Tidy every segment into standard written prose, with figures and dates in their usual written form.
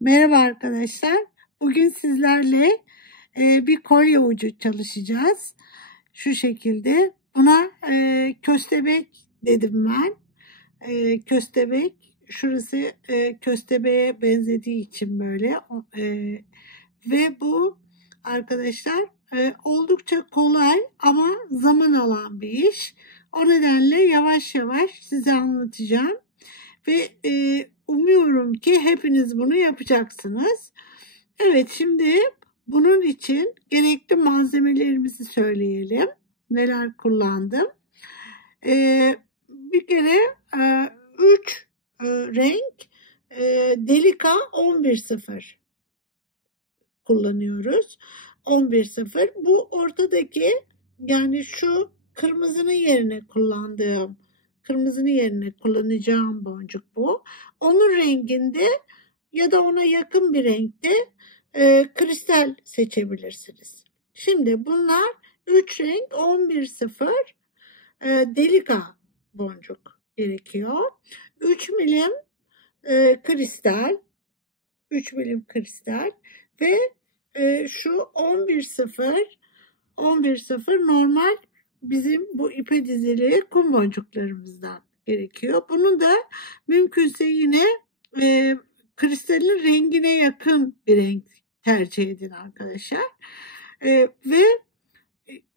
Merhaba arkadaşlar. Bugün sizlerle bir kolye ucu çalışacağız. Şu şekilde. Buna köstebek dedim ben. Köstebek. Şurası köstebeğe benzediği için böyle. Ve bu arkadaşlar oldukça kolay ama zaman alan bir iş. O nedenle yavaş yavaş size anlatacağım. Ve umuyorum ki hepiniz bunu yapacaksınız. Evet, şimdi bunun için gerekli malzemelerimizi söyleyelim. Neler kullandım. Bir kere 3 renk Delica 11.0 kullanıyoruz. 11.0 bu ortadaki, yani şu kırmızının yerine kullanacağım boncuk bu. Onun renginde ya da ona yakın bir renkte kristal seçebilirsiniz. Şimdi bunlar 3 renk 11.0 Delica boncuk gerekiyor. 3 milim kristal, 3 milim kristal ve şu 11.0 normal bizim bu ipe dizili kum boncuklarımızdan gerekiyor. Bunu da mümkünse yine kristalin rengine yakın bir renk tercih edin arkadaşlar. Ve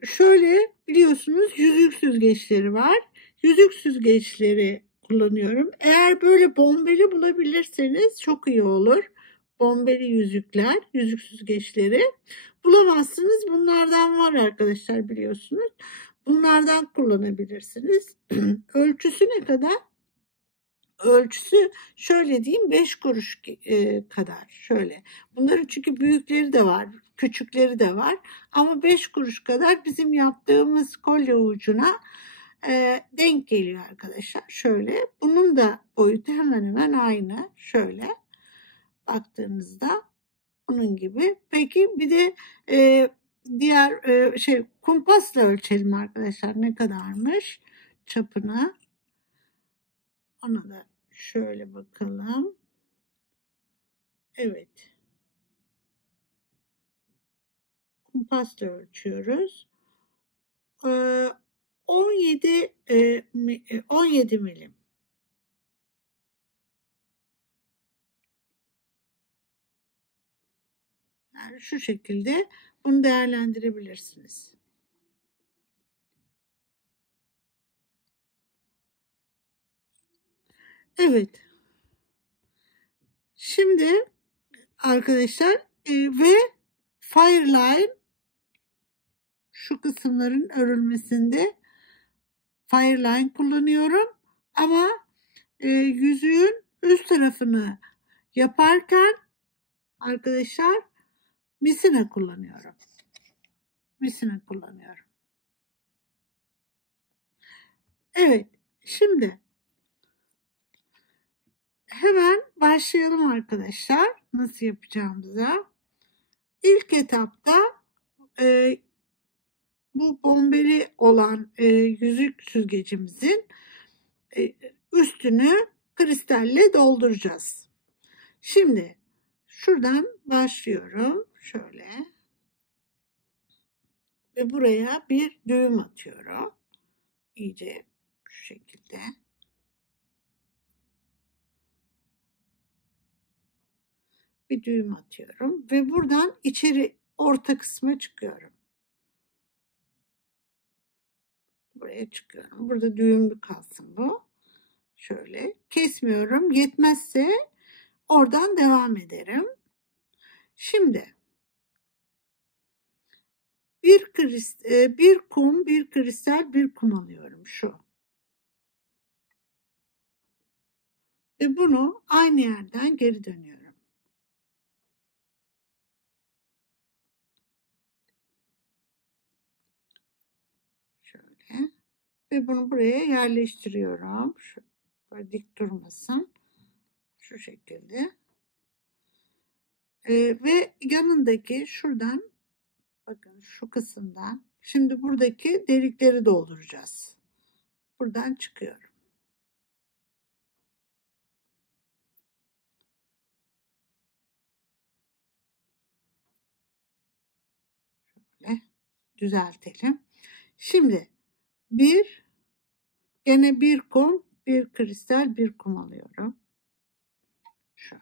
şöyle, biliyorsunuz yüzük süzgeçleri var. Yüzük süzgeçleri kullanıyorum. Eğer böyle bombeli bulabilirseniz çok iyi olur. Bombeli yüzükler, yüzük süzgeçleri. Bulamazsınız. Bunlardan var arkadaşlar, biliyorsunuz. Bunlardan kullanabilirsiniz. Ölçüsü ne kadar? Ölçüsü şöyle diyeyim, 5 kuruş kadar şöyle. Bunların çünkü büyükleri de var, küçükleri de var. Ama 5 kuruş kadar bizim yaptığımız kolye ucuna denk geliyor arkadaşlar. Şöyle. Bunun da boyutu hemen hemen aynı. Şöyle baktığınızda bunun gibi. Peki bir de diğer kumpasla ölçelim arkadaşlar, ne kadarmış çapını. Ona da şöyle bakalım. Evet. Kumpasla ölçüyoruz. 17 milim. Yani şu şekilde bunu değerlendirebilirsiniz. Evet. Şimdi arkadaşlar ve Fireline, şu kısımların örülmesinde Fireline kullanıyorum. Ama yüzüğün üst tarafını yaparken arkadaşlar misina kullanıyorum. Evet. Şimdi hemen başlayalım arkadaşlar. Nasıl yapacağımıza. İlk etapta bu bombeli olan yüzük süzgecimizin üstünü kristalle dolduracağız. Şimdi şuradan başlıyorum. Şöyle. Ve buraya bir düğüm atıyorum. İyice şu şekilde. Bir düğüm atıyorum. Ve buradan içeri orta kısma çıkıyorum. Buraya çıkıyorum. Burada düğümlü kalsın bu. Şöyle kesmiyorum. Yetmezse oradan devam ederim. Şimdi bir kum, bir kristal, bir kum alıyorum şu. Ve bunu aynı yerden geri dönüyorum. Şöyle. Ve bunu buraya yerleştiriyorum. Böyle dik durmasın. Şu şekilde. Ve yanındaki şuradan, bakın şu kısımdan, şimdi buradaki delikleri dolduracağız. Buradan çıkıyorum. düzeltelim. Şimdi gene bir kum, bir kristal, bir kum alıyorum. Şu.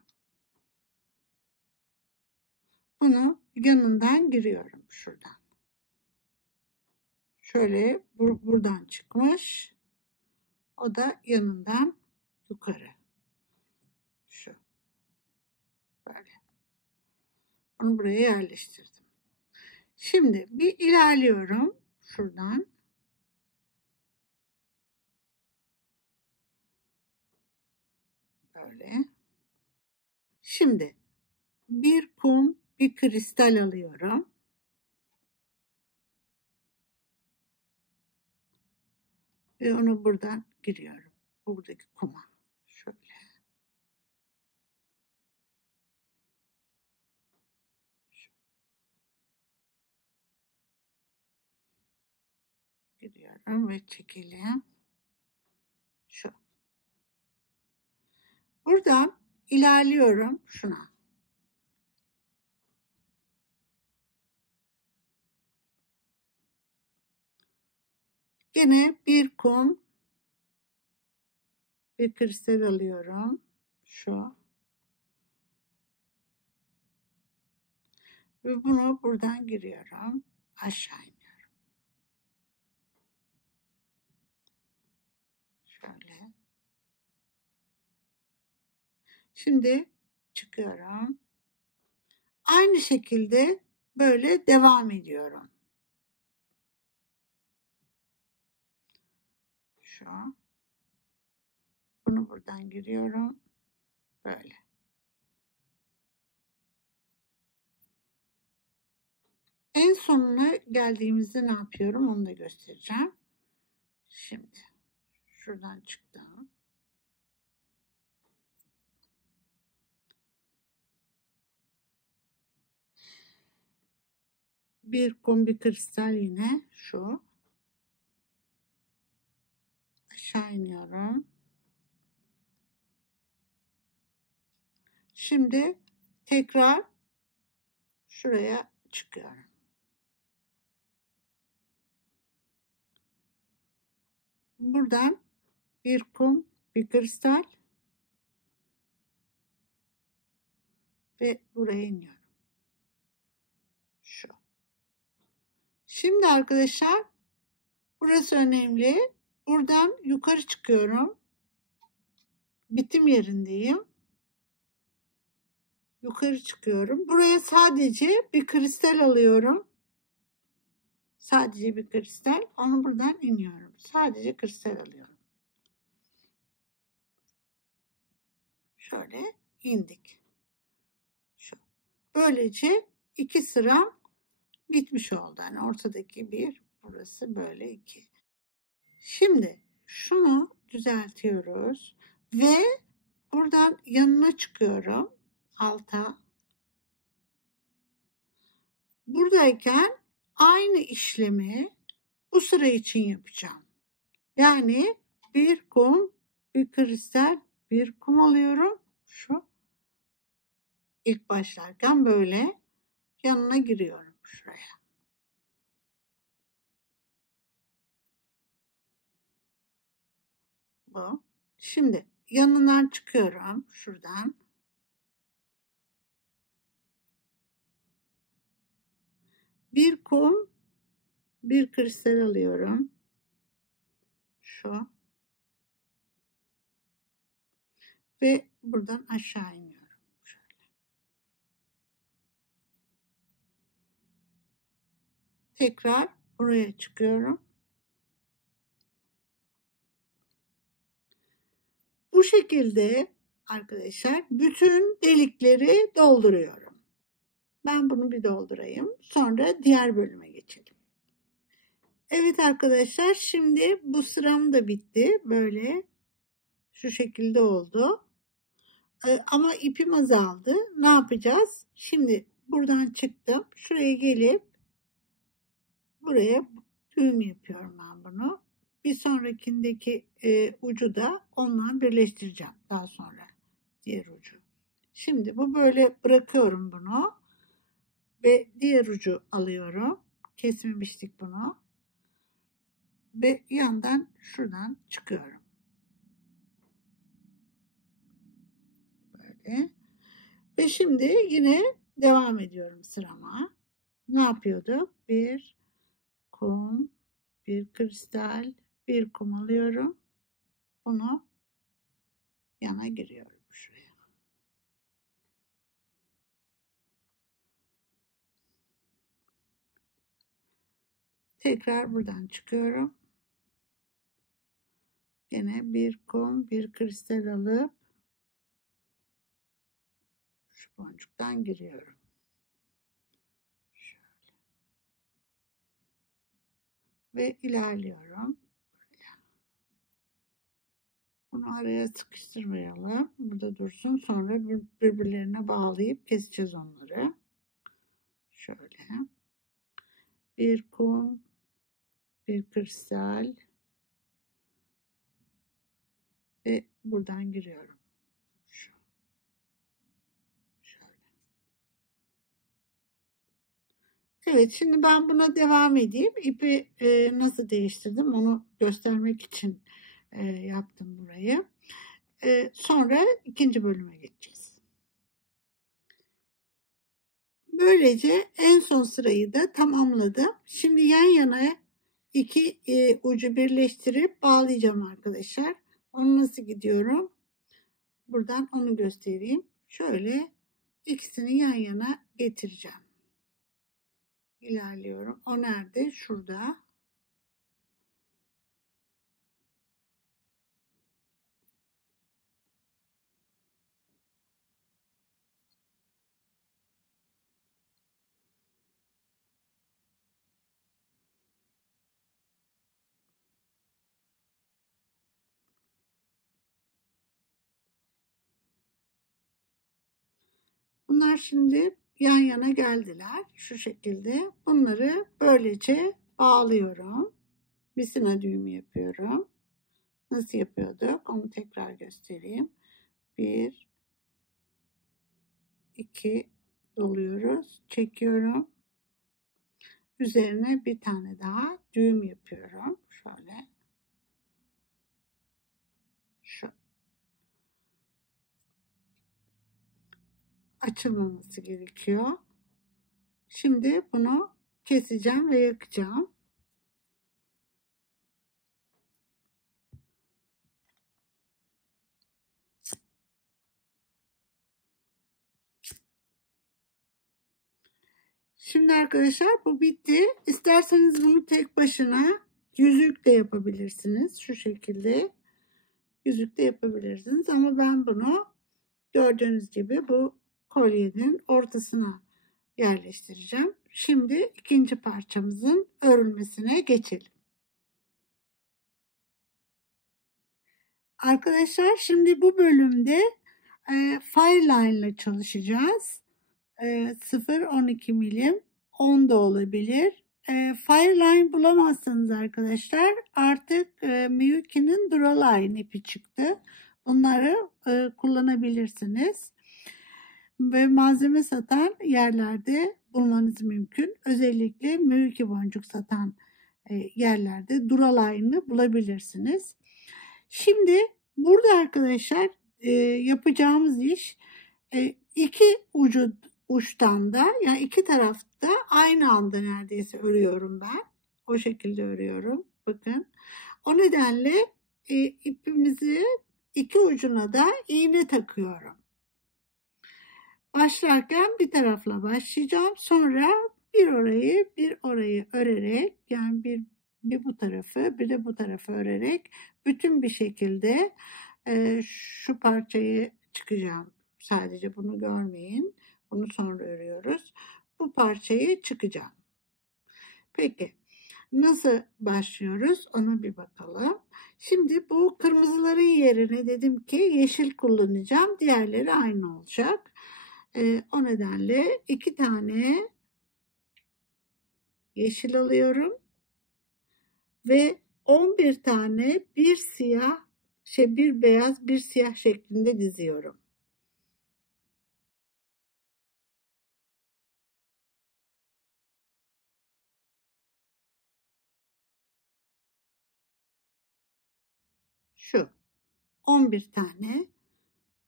Bunu yanından giriyorum şuradan. Şöyle buradan çıkmış. O da yanından yukarı. Şu. Böyle. Onu buraya yerleştirdim. Şimdi bir ilerliyorum şuradan. Böyle. Şimdi bir kum, bir kristal alıyorum. Ve onu buradan giriyorum. Buradaki kuma. Şöyle. Giriyorum ve çekelim. Şu. Buradan ilerliyorum şuna. Gene bir kum, bir kristal alıyorum. Şu. Ve bunu buradan giriyorum. Aşağı iniyorum. Şöyle. Şimdi çıkıyorum. Aynı şekilde böyle devam ediyorum. Şu. Bunu buradan giriyorum. Böyle. En sonuna geldiğimizde ne yapıyorum onu da göstereceğim. Şimdi şuradan çıktım. Bir kombi kristal yine şu. Aşağı iniyorum. Şimdi tekrar şuraya çıkıyorum. Buradan bir kum, bir kristal ve buraya iniyorum. Şu. Şimdi arkadaşlar burası önemli. Buradan yukarı çıkıyorum. Bitim yerindeyim. Yukarı çıkıyorum. Buraya sadece bir kristal alıyorum. Sadece bir kristal. Onu buradan iniyorum. Sadece kristal alıyorum. Şöyle indik. Şu. Böylece 2 sıra bitmiş oldu. Yani ortadaki bir, burası böyle 2. Şimdi şunu düzeltiyoruz ve buradan yanına çıkıyorum. Alta. Buradayken aynı işlemi bu sıra için yapacağım. Yani bir kum, bir kristal, bir kum alıyorum. Şu. İlk başlarken böyle yanına giriyorum şuraya. Bu. Şimdi yanından çıkıyorum şuradan. Bir kum, bir kristal alıyorum. Şu. Ve buradan aşağı iniyorum. Şöyle. Tekrar buraya çıkıyorum. Bu şekilde arkadaşlar bütün delikleri dolduruyorum. Ben bunu bir doldurayım. Sonra diğer bölüme geçelim. Evet arkadaşlar, şimdi bu sıram da bitti. Böyle şu şekilde oldu. Ama ipim azaldı. Ne yapacağız? Şimdi buradan çıktım. Şuraya gelip buraya düğüm yapıyorum ben bunu. Bir sonrakindeki ucu da onunla birleştireceğim daha sonra. Diğer ucu. Şimdi bu böyle bırakıyorum bunu. Ve diğer ucu alıyorum. Kesmemiştik bunu. Ve yandan şuradan çıkıyorum. Böyle. Ve şimdi yine devam ediyorum sırama. Ne yapıyorduk? Bir kum, bir kristal, bir kum alıyorum. Bunu yana giriyorum şuraya. Tekrar buradan çıkıyorum. Yine bir kum, bir kristal alıp şu boncuktan giriyorum. Şöyle. Ve ilerliyorum. Bunu araya sıkıştırmayalım. Burada dursun. Sonra birbirlerine bağlayıp keseceğiz onları. Şöyle. Bir kum, bir kristal ve buradan giriyorum. Şöyle. Evet, şimdi ben buna devam edeyim. İpi nasıl değiştirdim onu göstermek için yaptım burayı. Sonra ikinci bölüme geçeceğiz. Böylece en son sırayı da tamamladım. Şimdi yan yana iki ucu birleştirip bağlayacağım arkadaşlar. Onu nasıl gidiyorum? Buradan onu göstereyim. Şöyle ikisini yan yana getireceğim. İlerliyorum. O nerede? Şurada. Bunlar şimdi yan yana geldiler. Şu şekilde. Bunları böylece bağlıyorum. Misina düğümü yapıyorum. Nasıl yapıyorduk? Onu tekrar göstereyim. 1 2 doluyoruz. Çekiyorum. Üzerine bir tane daha düğüm yapıyorum. Şöyle. Şu. Açılmaması gerekiyor. Şimdi bunu keseceğim ve yakacağım. Şimdi arkadaşlar bu bitti. İsterseniz bunu tek başına yüzük de yapabilirsiniz. Şu şekilde yüzük de yapabilirsiniz. Ama ben bunu gördüğünüz gibi bu kolyenin ortasına yerleştireceğim. Şimdi ikinci parçamızın örülmesine geçelim. Arkadaşlar şimdi bu bölümde Fireline ile çalışacağız. 0-12 milim 10 da olabilir. Fireline bulamazsanız arkadaşlar artık Miyuki'nin Duraline ipi çıktı. Bunları kullanabilirsiniz. Ve malzeme satan yerlerde bulmanız mümkün. Özellikle Miyuki boncuk satan yerlerde Duraline'ı bulabilirsiniz. Şimdi burada arkadaşlar yapacağımız iş iki uçtan da yani iki tarafta aynı anda neredeyse örüyorum ben. O şekilde örüyorum. Bakın. O nedenle ipimizi iki ucuna da iğne takıyorum. Başlarken bir tarafla başlayacağım. Sonra bir orayı örerek yani bir bu tarafı bir de bu tarafı örerek bütün bir şekilde şu parçayı çıkacağım. Sadece bunu görmeyin. Bunu sonra örüyoruz. Bu parçayı çıkacağım. Peki nasıl başlıyoruz? Ona bir bakalım. Şimdi bu kırmızıların yerine dedim ki yeşil kullanacağım. Diğerleri aynı olacak. O nedenle 2 tane yeşil alıyorum ve 11 tane bir siyah bir beyaz bir siyah şeklinde diziyorum. Şu 11 tane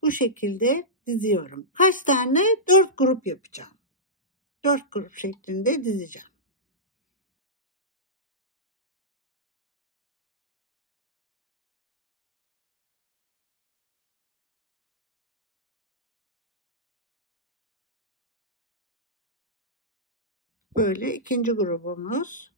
bu şekilde diziyorum. Kaç tane? 4 grup yapacağım. 4 grup şeklinde dizeceğim. Böyle ikinci grubumuz.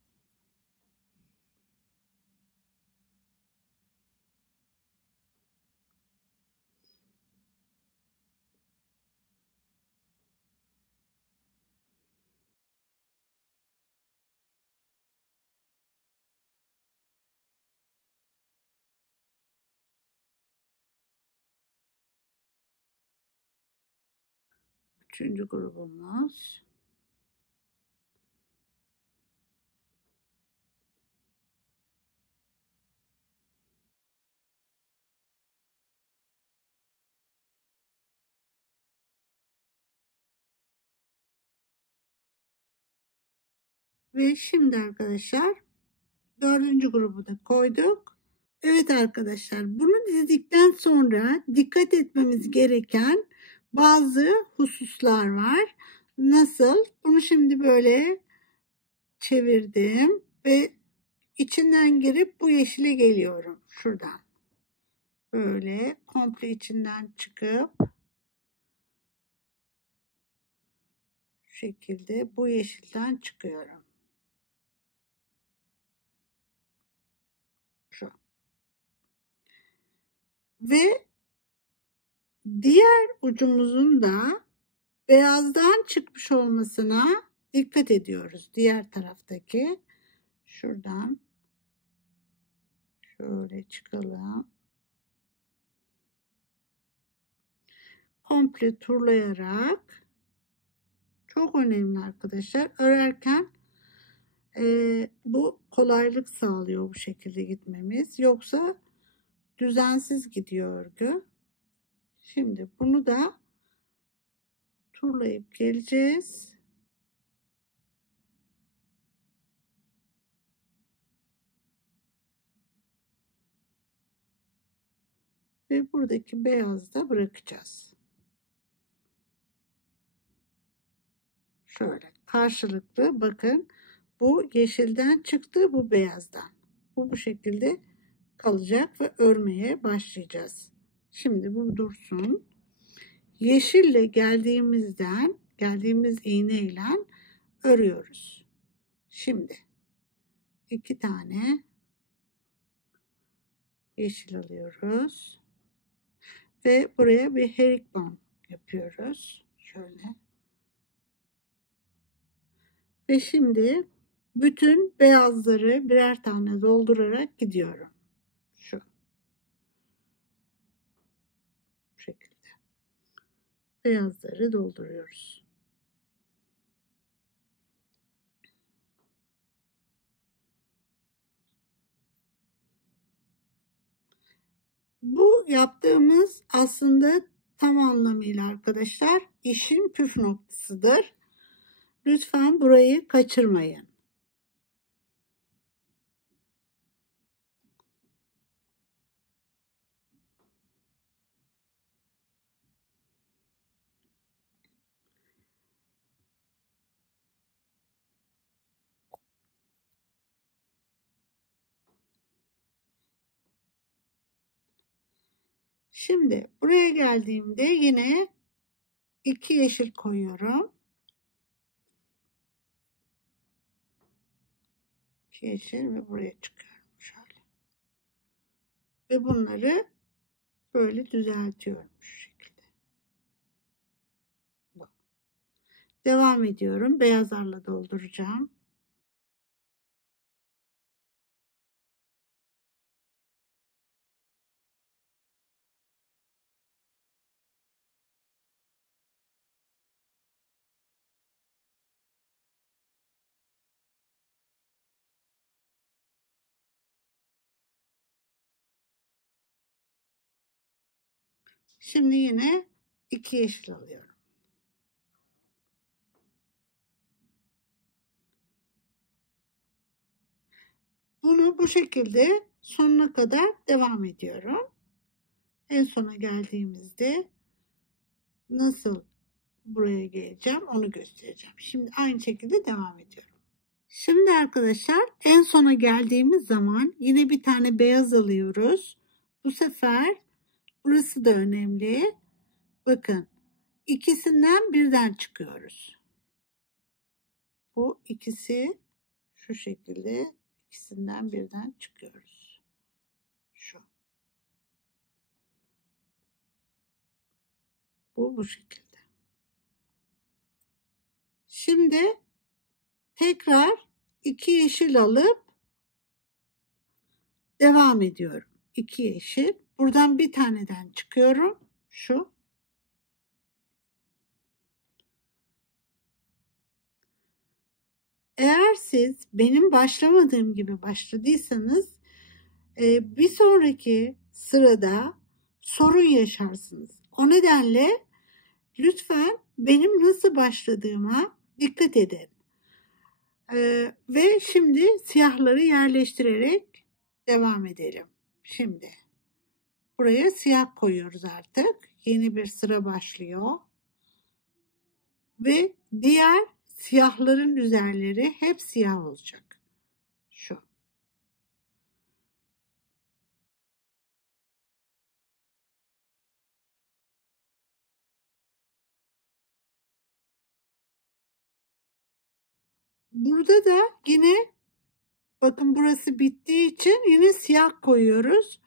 Üçüncü grubumuz. Ve şimdi arkadaşlar dördüncü grubu da koyduk. Evet arkadaşlar, bunu dizdikten sonra dikkat etmemiz gereken bazı hususlar var. Nasıl? Bunu şimdi böyle çevirdim ve içinden girip bu yeşile geliyorum. Şuradan. Böyle komple içinden çıkıp şu şekilde bu yeşilden çıkıyorum. Şu. Ve diğer ucumuzun da beyazdan çıkmış olmasına dikkat ediyoruz. Diğer taraftaki şuradan şöyle çıkalım. Komple turlayarak, çok önemli arkadaşlar. Örerken bu kolaylık sağlıyor bu şekilde gitmemiz. Yoksa düzensiz gidiyor örgü. Şimdi bunu da turlayıp geleceğiz. Ve buradaki beyazı da bırakacağız. Şöyle karşılıklı bakın, bu yeşilden çıktı, bu beyazdan. Bu şekilde kalacak ve örmeye başlayacağız. Şimdi bu dursun. Yeşille geldiğimiz iğneyle örüyoruz. Şimdi 2 tane yeşil alıyoruz ve buraya bir herikman yapıyoruz. Şöyle. Ve şimdi bütün beyazları birer tane doldurarak gidiyorum. Şu şekilde. Beyazları dolduruyoruz. Bu yaptığımız aslında tam anlamıyla arkadaşlar işin püf noktasıdır. Lütfen burayı kaçırmayın. Şimdi buraya geldiğimde yine 2 yeşil koyuyorum. 2 yeşil ve buraya çıkıyorum şöyle. Ve bunları böyle düzeltiyorum şu şekilde. Devam ediyorum. Beyazlarla dolduracağım. Şimdi yine 2 yeşil alıyorum. Bunu bu şekilde sonuna kadar devam ediyorum. En sona geldiğimizde nasıl buraya geleceğim onu göstereceğim. Şimdi aynı şekilde devam ediyorum. Şimdi arkadaşlar en sona geldiğimiz zaman yine bir tane beyaz alıyoruz. Bu sefer burası da önemli. Bakın ikisinden birden çıkıyoruz. Bu ikisi şu şekilde ikisinden birden çıkıyoruz. Şu. Bu şekilde. Şimdi tekrar 2 yeşil alıp devam ediyorum. 2 yeşil. Buradan bir taneden çıkıyorum. Şu. Eğer siz benim başlamadığım gibi başladıysanız bir sonraki sırada sorun yaşarsınız. O nedenle lütfen benim nasıl başladığıma dikkat edin. Ve şimdi siyahları yerleştirerek devam edelim. Şimdi buraya siyah koyuyoruz artık. Yeni bir sıra başlıyor. Ve diğer siyahların üzerleri hep siyah olacak. Şu. Burada da yine bakın burası bittiği için yine siyah koyuyoruz.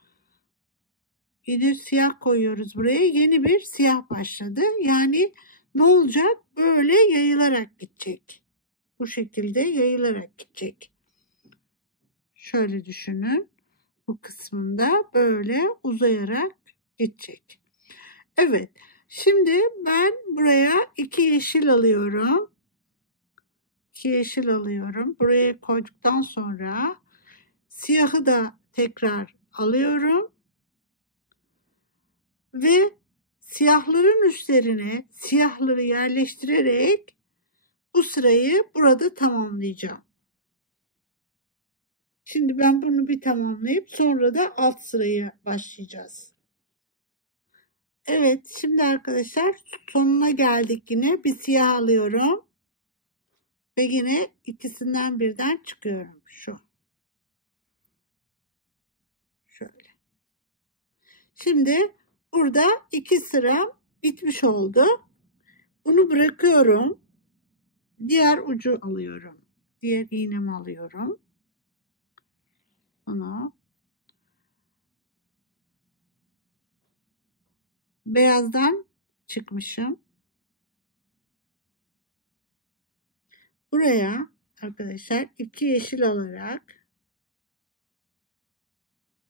Yine siyah koyuyoruz buraya. Yeni bir siyah başladı. Yani ne olacak? Böyle yayılarak gidecek. Bu şekilde yayılarak gidecek. Şöyle düşünün. Bu kısmında böyle uzayarak gidecek. Evet. Şimdi ben buraya 2 yeşil alıyorum. 2 yeşil alıyorum. Buraya koyduktan sonra siyahı da tekrar alıyorum. Ve siyahların üstlerine siyahları yerleştirerek bu sırayı burada tamamlayacağım. Şimdi ben bunu bir tamamlayıp sonra da alt sırayı başlayacağız. Evet, şimdi arkadaşlar sonuna geldik yine. Bir siyah alıyorum. Ve yine ikisinden birden çıkıyorum. Şu. Şöyle. Şimdi burada 2 sıra bitmiş oldu. Bunu bırakıyorum. Diğer ucu alıyorum. Diğer iğnemi alıyorum. Bunu beyazdan çıkmışım. Buraya arkadaşlar 2 yeşil alarak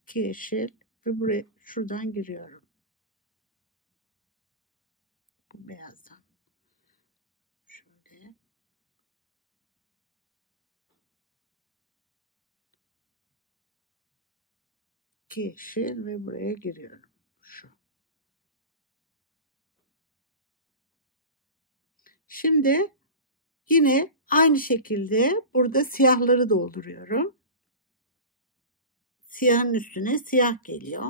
2 yeşil ve buraya şuradan giriyorum. Bu beyazdan. Şöyle. İki yeşil ve buraya giriyorum. Şu. Şimdi yine aynı şekilde burada siyahları dolduruyorum. Siyahın üstüne siyah geliyor.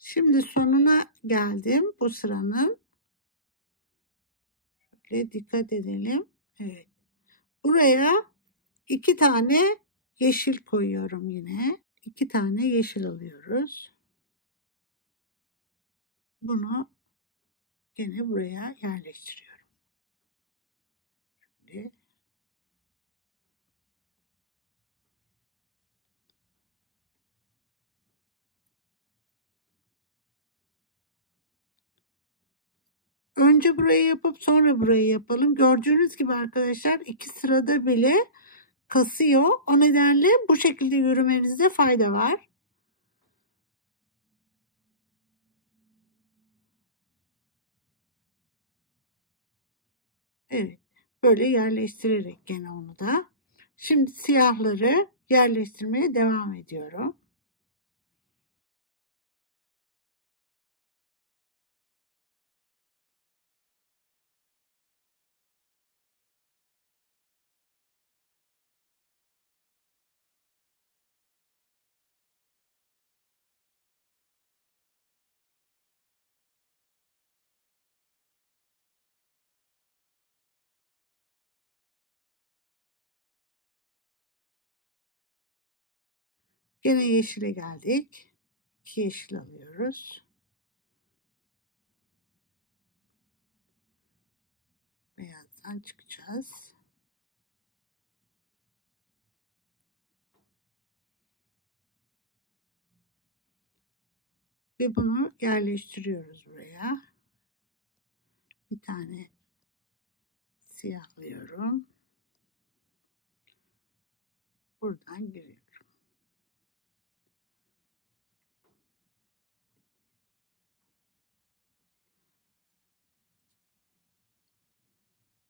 Şimdi sonuna geldim bu sıranın. Şöyle dikkat edelim. Evet. Buraya 2 tane yeşil koyuyorum yine. 2 tane yeşil alıyoruz. Bunu yine buraya yerleştiriyorum. Şöyle. Önce burayı yapıp sonra burayı yapalım. Gördüğünüz gibi arkadaşlar 2 sırada bile kasıyor. O nedenle bu şekilde yürümenizde fayda var. Evet. Böyle yerleştirerek gene onu da. Şimdi siyahları yerleştirmeye devam ediyorum. Gene yeşile geldik. 2 yeşil alıyoruz. Beyazdan çıkacağız. Ve bunu yerleştiriyoruz buraya. Bir tane siyahlıyorum. Buradan giriyorum.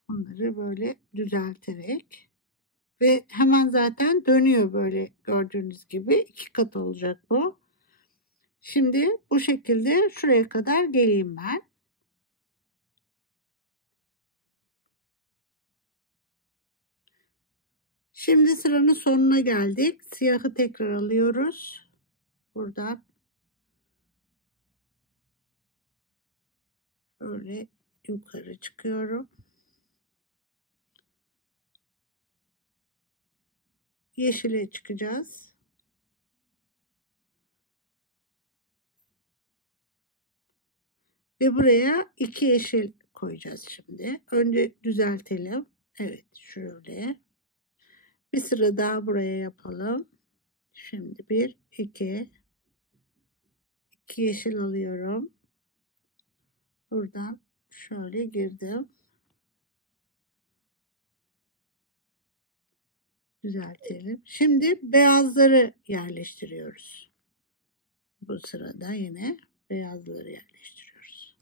Bunları böyle düzelterek ve hemen zaten dönüyor böyle gördüğünüz gibi 2 kat olacak bu. Şimdi bu şekilde şuraya kadar geleyim ben. Şimdi sıranın sonuna geldik. Siyahı tekrar alıyoruz. Buradan böyle yukarı çıkıyorum. Yeşile çıkacağız. Ve buraya 2 yeşil koyacağız şimdi. Önce düzeltelim. Evet, şöyle. Bir sıra daha buraya yapalım. Şimdi 1, 2 yeşil alıyorum. Buradan şöyle girdim. Düzeltelim. Şimdi beyazları yerleştiriyoruz. Bu sırada yine beyazları yerleştiriyoruz.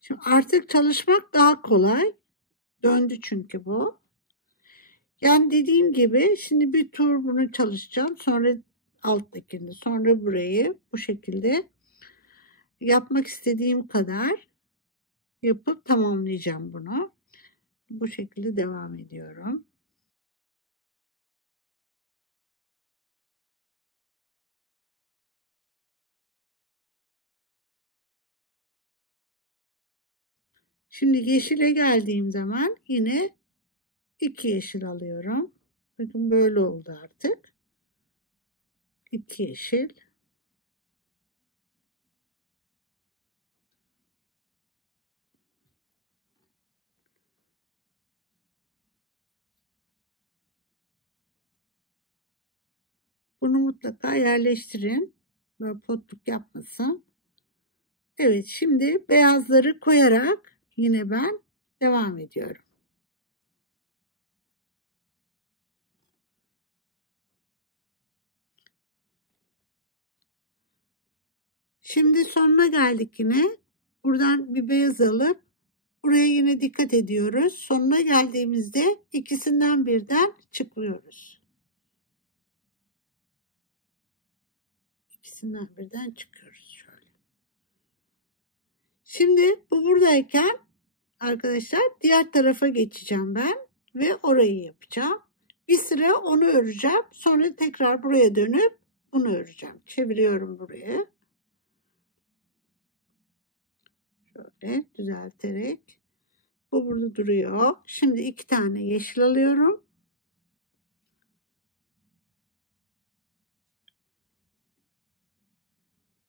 Şimdi artık çalışmak daha kolay. Döndü çünkü bu. Yani dediğim gibi şimdi bir tur bunu çalışacağım. Sonra alttakini, sonra burayı bu şekilde yapmak istediğim kadar yapıp tamamlayacağım bunu. Bu şekilde devam ediyorum. Şimdi yeşile geldiğim zaman yine 2 yeşil alıyorum. Bakın böyle oldu artık. 2 yeşil. Bunu mutlaka yerleştirin. Böyle potluk yapmasın. Evet, şimdi beyazları koyarak yine ben devam ediyorum. Şimdi sonuna geldik yine. Buradan bir beyaz alıp buraya yine dikkat ediyoruz. Sonuna geldiğimizde ikisinden birden çıkıyoruz. İkisinden birden çıkıyoruz şöyle. Şimdi bu buradayken arkadaşlar diğer tarafa geçeceğim ben ve orayı yapacağım. Bir sıra onu öreceğim. Sonra tekrar buraya dönüp bunu öreceğim. Çeviriyorum buraya. Şöyle düzelterek. Bu burada duruyor. Şimdi 2 tane yeşil alıyorum.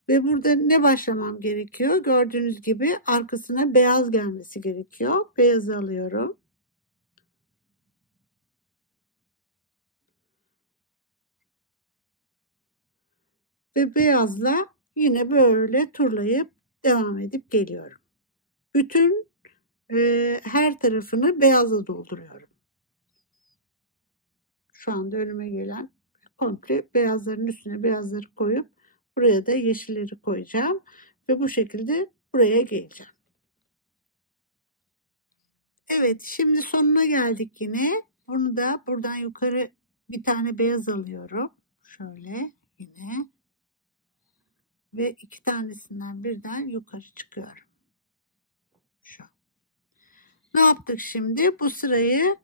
Ve burada ne başlamam gerekiyor? Gördüğünüz gibi arkasına beyaz gelmesi gerekiyor. Beyazı alıyorum. Ve beyazla yine böyle turlayıp devam edip geliyorum. Bütün her tarafını beyazla dolduruyorum. Şu anda önüme gelen komple beyazların üstüne beyazları koyup buraya da yeşilleri koyacağım. ve bu şekilde buraya geleceğim. Evet, şimdi sonuna geldik yine. Bunu da buradan yukarı bir tane beyaz alıyorum. Şöyle yine. Ve 2 tanesinden birden yukarı çıkıyorum. Şu. Ne yaptık şimdi? Bu sırayı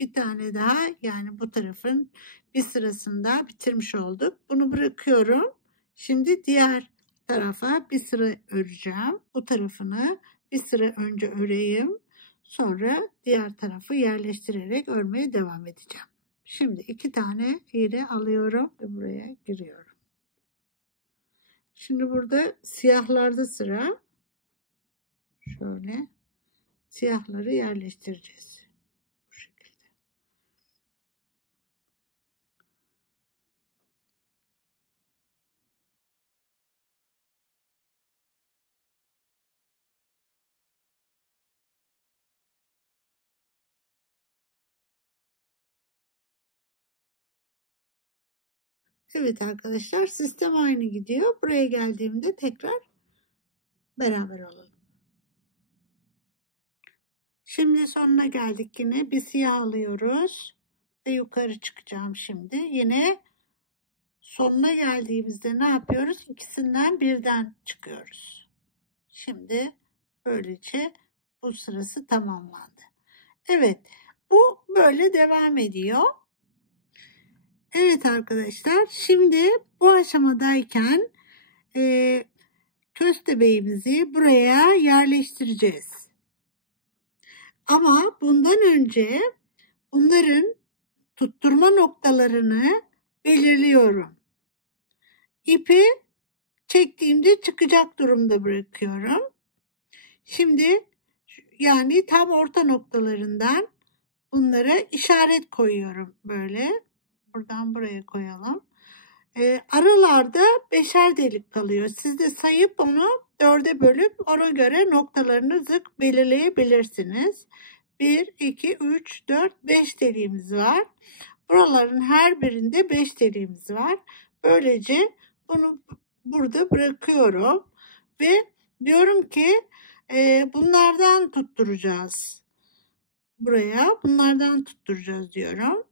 bir tane daha, yani bu tarafın bir sırasında bitirmiş olduk. Bunu bırakıyorum. Şimdi diğer tarafa bir sıra öreceğim. Bu tarafını bir sıra önce öreyim. Sonra diğer tarafı yerleştirerek örmeye devam edeceğim. Şimdi 2 tane iğne alıyorum ve buraya giriyorum. Şimdi burada siyahlarda sıra. Şöyle siyahları yerleştireceğiz. Bu şekilde. Evet arkadaşlar, sistem aynı gidiyor. Buraya geldiğimde tekrar beraber olalım. Şimdi sonuna geldik yine. Bir siyah alıyoruz ve yukarı çıkacağım şimdi. Yine sonuna geldiğimizde ne yapıyoruz? İkisinden birden çıkıyoruz. Şimdi böylece bu sırası tamamlandı. Evet, bu böyle devam ediyor. Evet arkadaşlar, şimdi bu aşamadayken köstebeğimizi buraya yerleştireceğiz. Ama bundan önce bunların tutturma noktalarını belirliyorum. İpi çektiğimde çıkacak durumda bırakıyorum. Şimdi yani tam orta noktalarından bunlara işaret koyuyorum böyle. Buradan buraya koyalım. Aralarda 5'er delik kalıyor. Siz de sayıp onu 4'e bölüp ona göre noktalarınızı belirleyebilirsiniz. 1, 2, 3, 4, 5 deliğimiz var. Buraların her birinde 5 deliğimiz var. Böylece bunu burada bırakıyorum ve diyorum ki bunlardan tutturacağız. Buraya bunlardan tutturacağız diyorum.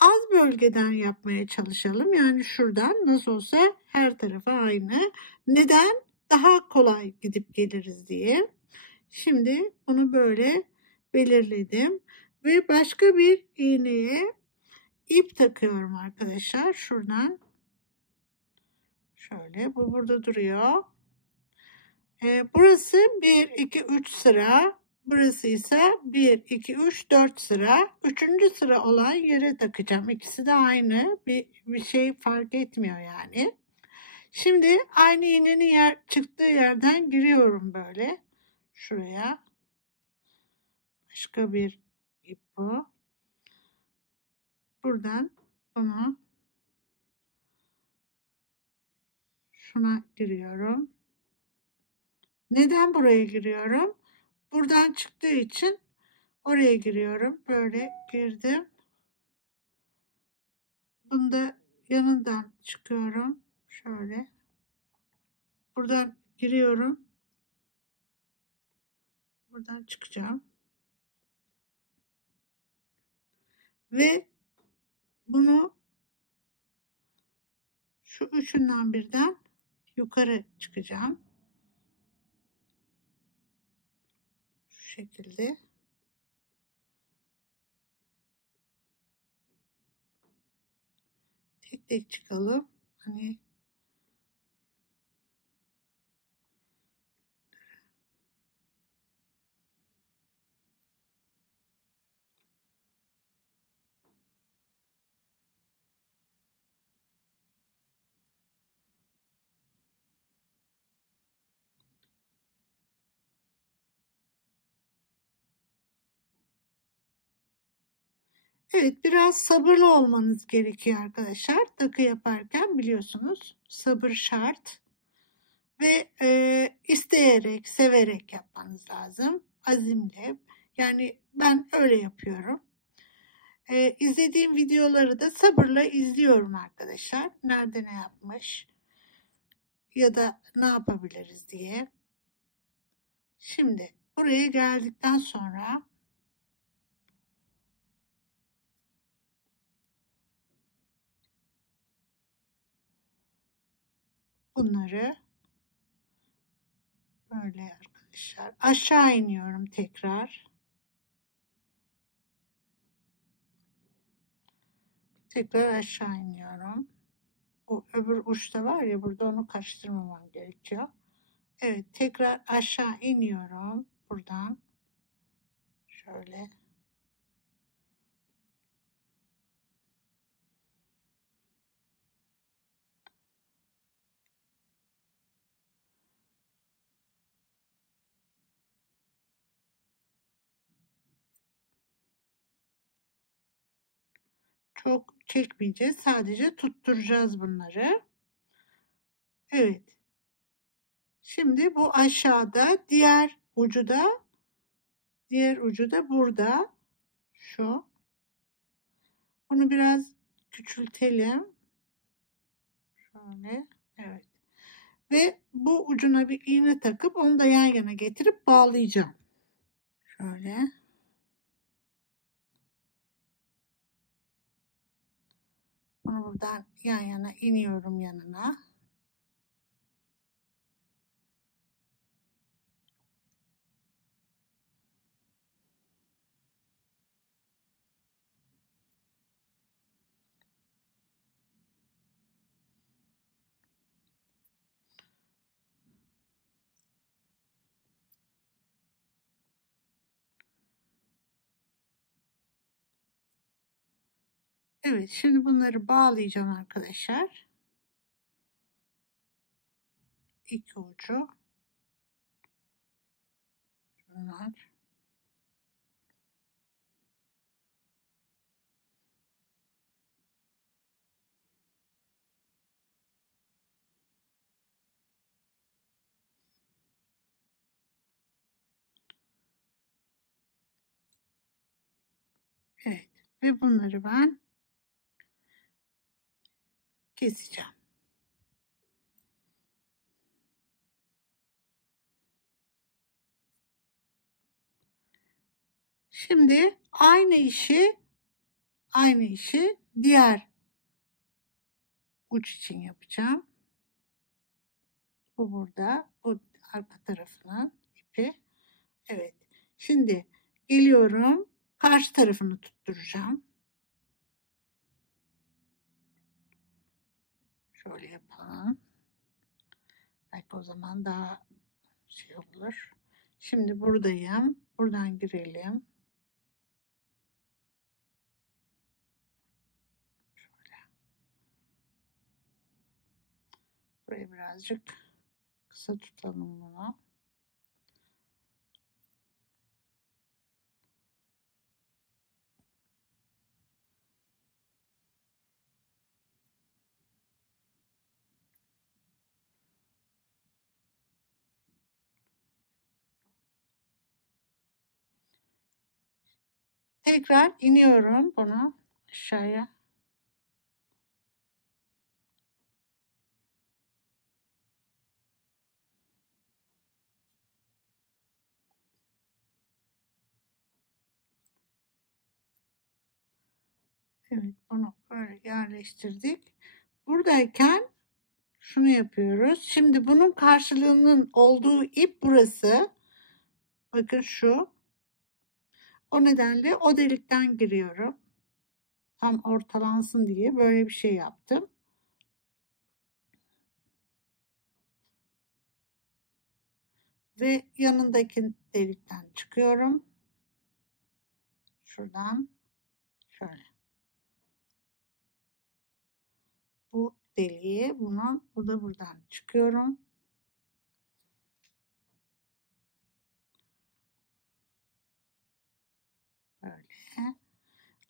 Az bölgeden yapmaya çalışalım. Yani şuradan, nasıl olsa her tarafa aynı. Neden? Daha kolay gidip geliriz diye. Şimdi bunu böyle belirledim. Ve başka bir iğneye ip takıyorum arkadaşlar. Şuradan. Şöyle. Bu burada duruyor. Burası 1, 2, 3 sıra. Burası ise 1, 2, 3, 4 sıra. 3. sıra olan yere takacağım. İkisi de aynı. Bir şey fark etmiyor yani. Şimdi aynı iğnenin çıktığı yerden giriyorum böyle. Şuraya. Başka bir ip bu. Buradan bunu şuna giriyorum. Neden buraya giriyorum? Buradan çıktığı için oraya giriyorum. Böyle girdim. Bunu da yanından çıkıyorum. Şöyle. Buradan giriyorum. Buradan çıkacağım. Ve bunu şu üçünden birden yukarı çıkacağım. Şu şekilde. Tek tek çıkalım. Hani evet, biraz sabırlı olmanız gerekiyor arkadaşlar. Takı yaparken biliyorsunuz sabır şart. Ve isteyerek, severek yapmanız lazım. Azimle. Yani ben öyle yapıyorum. İzlediğim videoları da sabırla izliyorum arkadaşlar. Nerede ne yapmış? ya da ne yapabiliriz diye. Şimdi buraya geldikten sonra bunları böyle arkadaşlar aşağı iniyorum tekrar. Tekrar aşağı iniyorum. Bu öbür uçta var ya, burada onu karıştırmamam gerekiyor. Evet, tekrar aşağı iniyorum buradan. Şöyle. Çok çekmeyeceğiz. Sadece tutturacağız bunları. Evet. Şimdi bu aşağıda, diğer ucu da burada. Şu. Bunu biraz küçültelim. Şöyle. Evet. Ve bu ucuna bir iğne takıp onu da yan yana getirip bağlayacağım. Şöyle. Bunu buradan yan yana iniyorum yanına. Evet, şimdi bunları bağlayacağım arkadaşlar. İki ucu. Bunlar. Evet. Ve bunları ben keseceğim. Şimdi aynı işi diğer uç için yapacağım. Bu burada. Bu arka tarafının ipi. Evet. Şimdi geliyorum. Karşı tarafını tutturacağım. Şöyle yapalım. Belki o zaman daha şey olur. Şimdi buradayım. Buradan girelim. Şöyle. Burayı birazcık kısa tutalım bunu. Tekrar iniyorum bunu aşağıya. Evet, bunu böyle yerleştirdik. Buradayken şunu yapıyoruz. Şimdi bunun karşılığının olduğu ip burası. Bakın şu. O nedenle o delikten giriyorum. Tam ortalansın diye böyle bir şey yaptım. Ve yanındaki delikten çıkıyorum. Şuradan şöyle. Bu deliğe bu da buradan çıkıyorum. Böyle.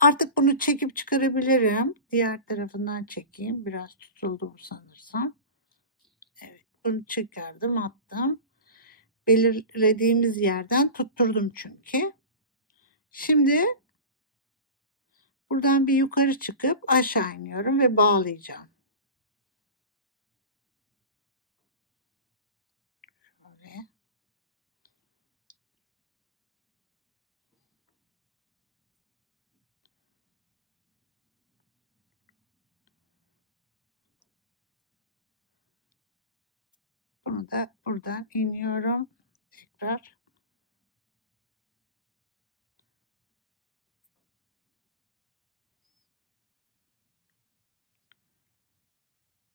Artık bunu çekip çıkarabilirim. Diğer tarafından çekeyim. Biraz tutuldu bu sanırsam. Evet, bunu çıkardım, attım. Belirlediğimiz yerden tutturdum çünkü. Şimdi buradan bir yukarı çıkıp aşağı iniyorum ve bağlayacağım. Bunu da buradan iniyorum. Tekrar.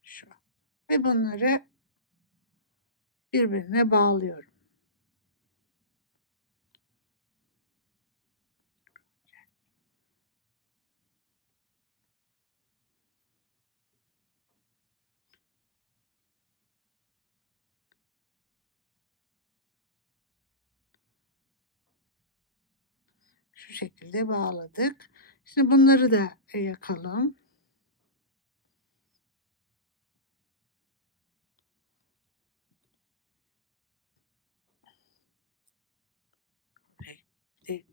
Şu. Ve bunları birbirine bağlıyorum. Şu şekilde bağladık. Şimdi bunları da yakalım.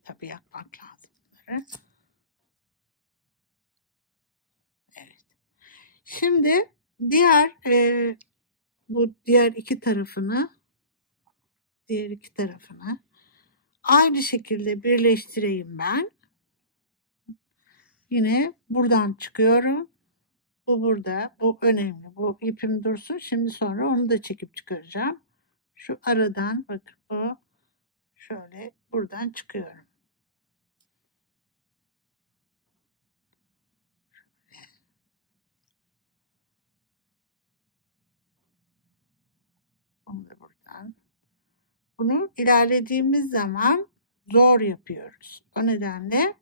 Tabii yapmak lazım bunları. Evet. Şimdi bu diğer iki tarafını aynı şekilde birleştireyim ben. Yine buradan çıkıyorum. Bu burada. Bu önemli. Bu ipim dursun. Şimdi sonra onu da çekip çıkaracağım. Şu aradan bakın bu. Şöyle buradan çıkıyorum. Bunu da buradan. Bunu ilerlediğimiz zaman zor yapıyoruz. O nedenle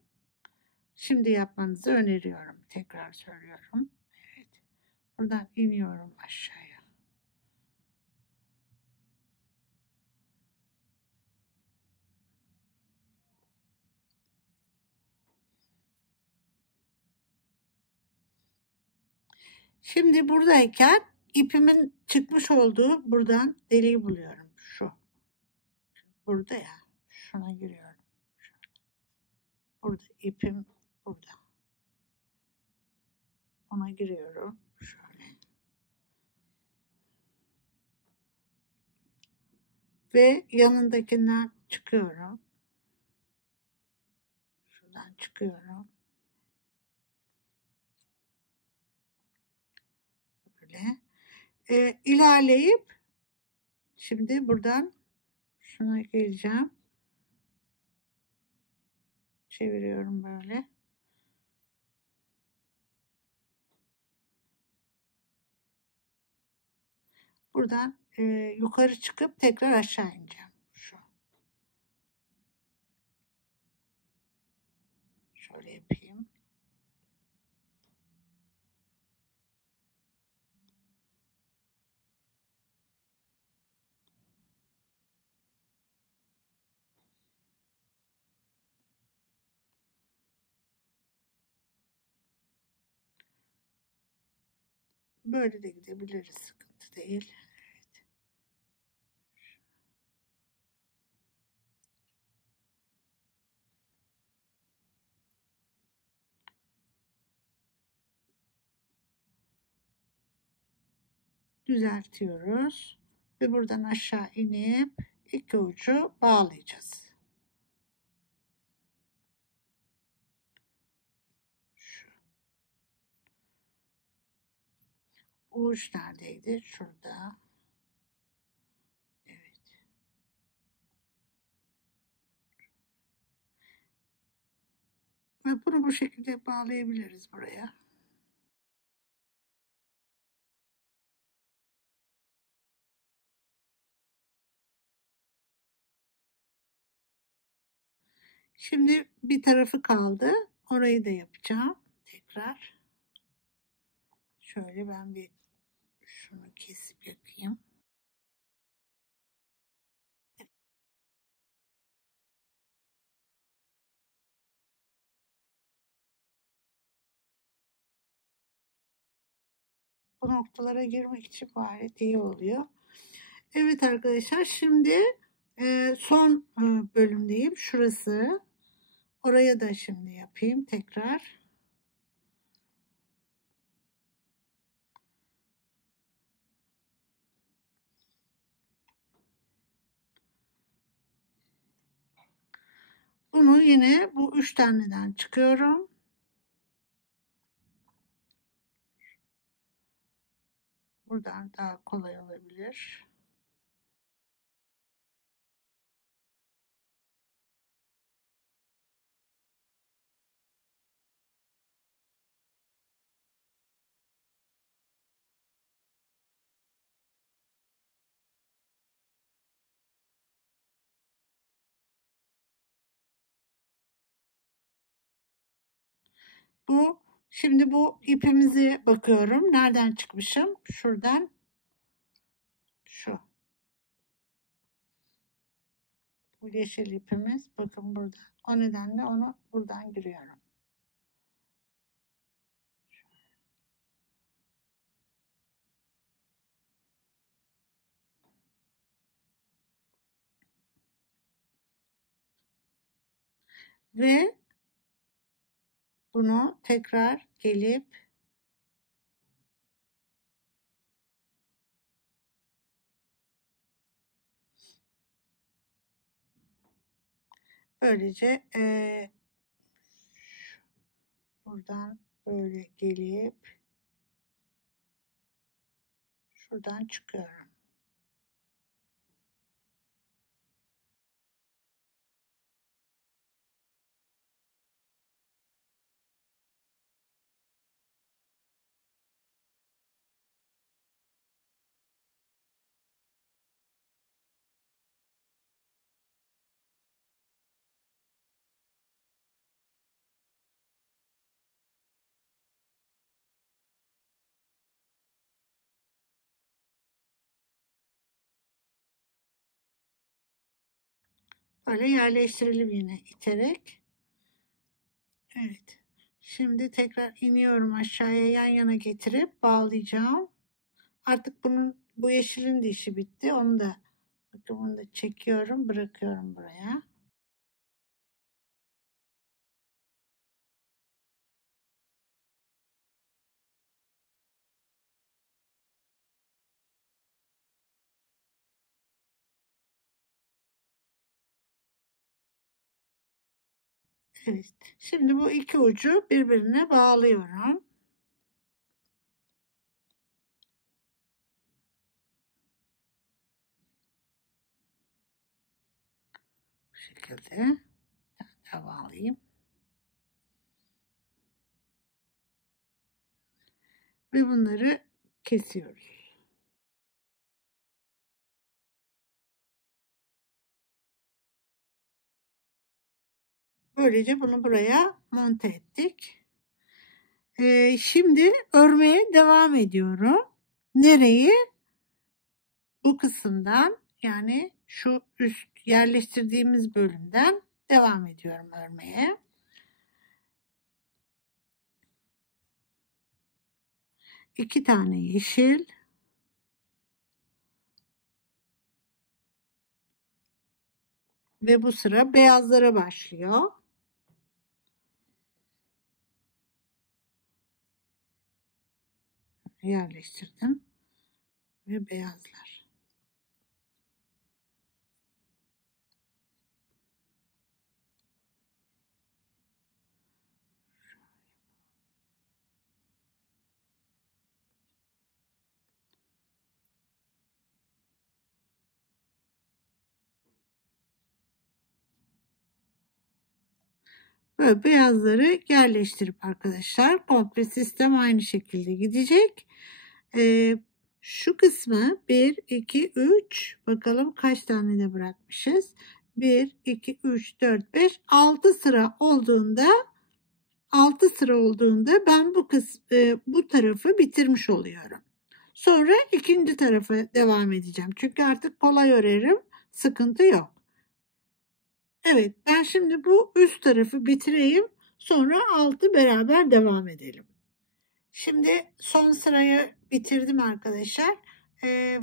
şimdi yapmanızı öneriyorum. Tekrar söylüyorum. Evet. Buradan iniyorum aşağıya. Şimdi buradayken ipimin çıkmış olduğu buradan deliği buluyorum. Şu. Burada ya. Şuna giriyorum. Burada ipim burada. Ona giriyorum. Şöyle. Ve yanındakinden çıkıyorum. Şuradan çıkıyorum. Böyle. İlerleyip şimdi buradan şuna geleceğim. Çeviriyorum böyle. Buradan yukarı çıkıp tekrar aşağı ineceğim. Şu. Şöyle yapayım. Böyle de gidebiliriz. Sıkıntı değil. Evet. Düzeltiyoruz. Ve buradan aşağı inip iki ucu bağlayacağız. Şu. Uç neredeydi? Şurada. Evet. Ve bunu bu şekilde bağlayabiliriz buraya. Şimdi bir tarafı kaldı. Orayı da yapacağım. Tekrar. Şöyle ben bir şunu kesip yapayım. Bu noktalara girmek için gayet iyi oluyor. Evet arkadaşlar, şimdi son bölümdeyim. Şurası. Oraya da şimdi yapayım tekrar. Bunu yine bu 3 taneden çıkıyorum. Buradan daha kolay olabilir. Şimdi bu ipimizi bakıyorum. Nereden çıkmışım? Şuradan. Şu. Bu yeşil ipimiz. Bakın burada. O nedenle onu buradan giriyorum. Ve bunu tekrar gelip böylece buradan böyle gelip şuradan çıkıyorum. Böyle yerleştirelim yine iterek. Evet. Şimdi tekrar iniyorum aşağıya, yan yana getirip bağlayacağım. Artık bu yeşilin de işi bitti. Onu da bakın, bunu da çekiyorum, bırakıyorum buraya. Evet. Şimdi bu iki ucu birbirine bağlıyorum. Bu şekilde bağlayayım. Ve bunları kesiyoruz. Böylece bunu buraya monte ettik. Şimdi örmeye devam ediyorum. Nereyi? Bu kısımdan, yani şu üst yerleştirdiğimiz bölümden devam ediyorum örmeye. İki tane yeşil. Ve bu sıra beyazlara başlıyor. Yerleştirdim. Ve beyazlar. Böyle beyazları yerleştirip arkadaşlar komple sistem aynı şekilde gidecek. Şu kısmı 1, 2, 3, bakalım kaç tane de bırakmışız. 1, 2, 3, 4, 5, 6 sıra olduğunda ben bu tarafı bitirmiş oluyorum. Sonra ikinci tarafa devam edeceğim. Çünkü artık kolay örerim. Sıkıntı yok. Evet, ben şimdi bu üst tarafı bitireyim. Sonra altı beraber devam edelim. Şimdi son sırayı bitirdim arkadaşlar.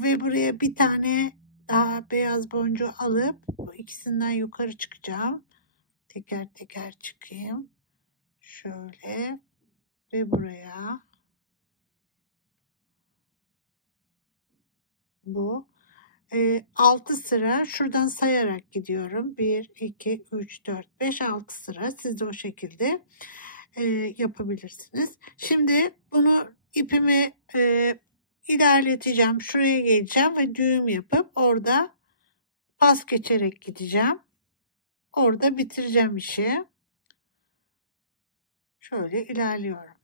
Ve buraya bir tane daha beyaz boncuğu alıp bu ikisinden yukarı çıkacağım. Teker teker çıkayım. Şöyle ve buraya bu. 6 sıra şuradan sayarak gidiyorum. 1, 2, 3, 4, 5, 6 sıra. Siz de o şekilde yapabilirsiniz. Şimdi bunu ipimi ilerleteceğim. Şuraya geleceğim ve düğüm yapıp orada pas geçerek gideceğim. Orada bitireceğim işi. Şöyle ilerliyorum.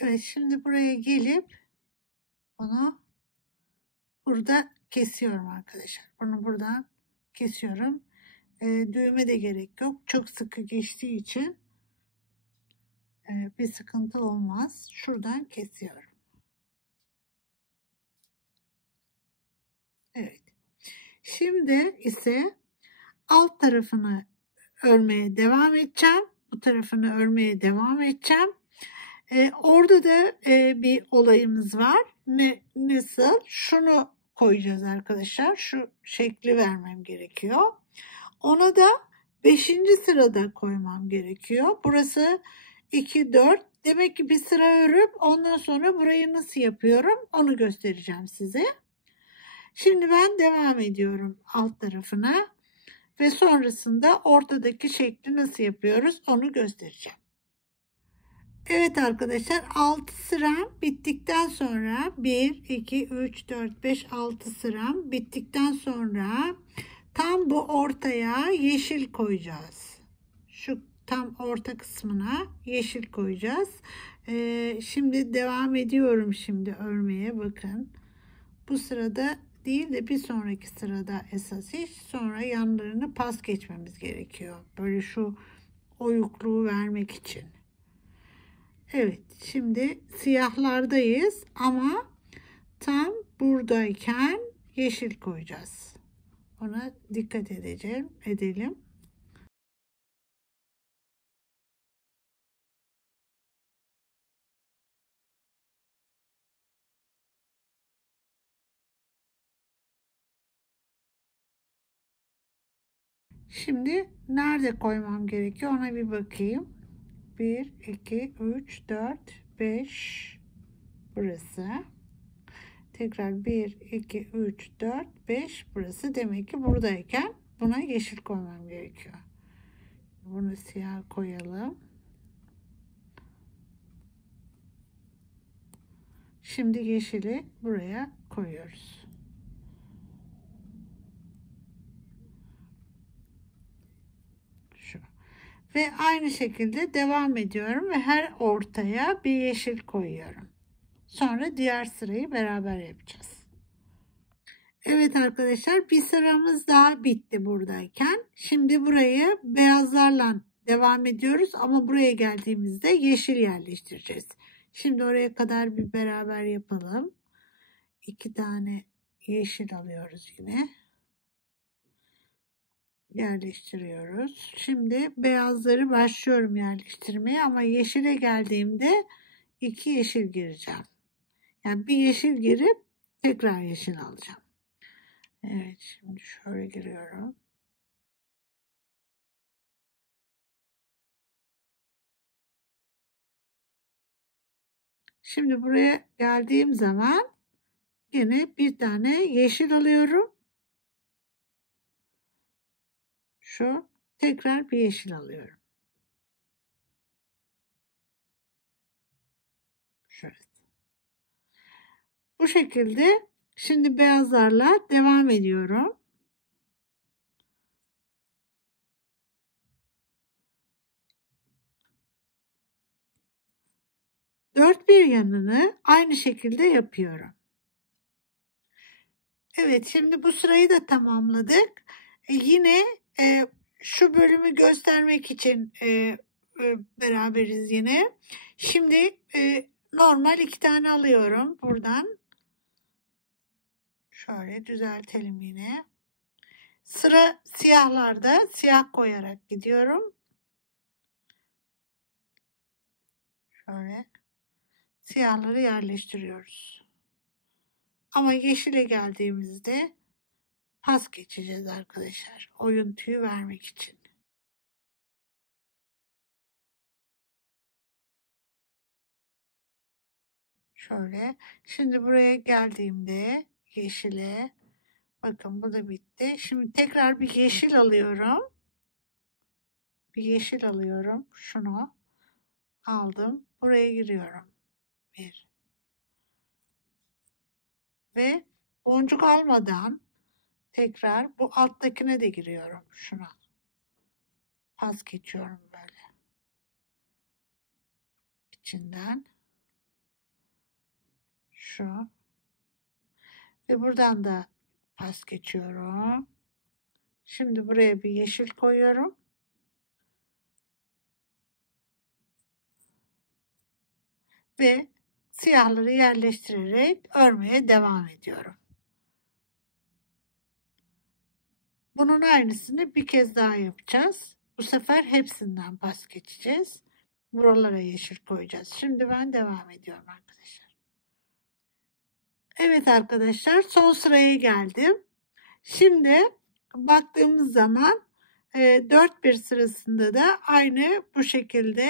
Evet, şimdi buraya gelip bunu burada kesiyorum arkadaşlar. Bunu buradan kesiyorum. Düğme de gerek yok. Çok sıkı geçtiği için bir sıkıntı olmaz. Şuradan kesiyorum. Evet. Şimdi ise alt tarafını örmeye devam edeceğim. Bu tarafını örmeye devam edeceğim. Orada da bir olayımız var. Nasıl? Şunu koyacağız arkadaşlar. Şu şekli vermem gerekiyor. Ona da 5. sırada koymam gerekiyor. Burası 2, 4. Demek ki bir sıra örüp ondan sonra burayı nasıl yapıyorum onu göstereceğim size. Şimdi ben devam ediyorum alt tarafına ve sonrasında ortadaki şekli nasıl yapıyoruz onu göstereceğim. Evet arkadaşlar, 6 sıram bittikten sonra 1, 2, 3, 4, 5, 6 sıram bittikten sonra tam bu ortaya yeşil koyacağız. Şu tam orta kısmına yeşil koyacağız. Şimdi devam ediyorum şimdi örmeye, bakın. Bu sırada değil de bir sonraki sırada esas iş. Sonra yanlarını pas geçmemiz gerekiyor. Böyle şu oyukluğu vermek için. Evet, şimdi siyahlardayız ama tam buradayken yeşil koyacağız. Ona dikkat edelim. Şimdi nerede koymam gerekiyor ona bir bakayım. 1, 2, 3, 4, 5 burası. Tekrar 1, 2, 3, 4, 5 burası. Demek ki buradayken buna yeşil koymam gerekiyor. Bunu siyah koyalım. Şimdi yeşili buraya koyuyoruz. Şu. Ve aynı şekilde devam ediyorum ve her ortaya bir yeşil koyuyorum. Sonra diğer sırayı beraber yapacağız. Evet arkadaşlar, bir sıramız daha bitti buradayken. Şimdi burayı beyazlarla devam ediyoruz ama buraya geldiğimizde yeşil yerleştireceğiz. Şimdi oraya kadar bir beraber yapalım. 2 tane yeşil alıyoruz yine. Yerleştiriyoruz. Şimdi beyazları başlıyorum yerleştirmeye ama yeşile geldiğimde 2 yeşil gireceğim. Yani bir yeşil girip tekrar yeşil alacağım. Evet, şimdi şöyle giriyorum. Şimdi buraya geldiğim zaman yine bir tane yeşil alıyorum. Şu, tekrar bir yeşil alıyorum. Şöyle. Bu şekilde şimdi beyazlarla devam ediyorum. Dört bir yanını aynı şekilde yapıyorum. Evet, şimdi bu sırayı da tamamladık. Yine şu bölümü göstermek için beraberiz yine. Şimdi normal 2 tane alıyorum buradan. Şöyle düzeltelim yine. Sıra siyahlarda, siyah koyarak gidiyorum. Şöyle siyahları yerleştiriyoruz. Ama yeşile geldiğimizde pas geçeceğiz arkadaşlar. Oyun tüyü vermek için. Şöyle. Şimdi buraya geldiğimde yeşile, bakın bu da bitti. Şimdi tekrar bir yeşil alıyorum. Bir yeşil alıyorum. Şunu aldım. Buraya giriyorum. Bir. Ve boncuk almadan tekrar bu alttakine de giriyorum. Şuna. Pas geçiyorum böyle. İçinden. Şu. Ve buradan da pas geçiyorum. Şimdi buraya bir yeşil koyuyorum. Ve siyahları yerleştirerek örmeye devam ediyorum. Bunun aynısını bir kez daha yapacağız. Bu sefer hepsinden pas geçeceğiz. Buralara yeşil koyacağız. Şimdi ben devam ediyorum arkadaşlar. Evet arkadaşlar, son sıraya geldim. Şimdi baktığımız zaman 4-1 sırasında da aynı bu şekilde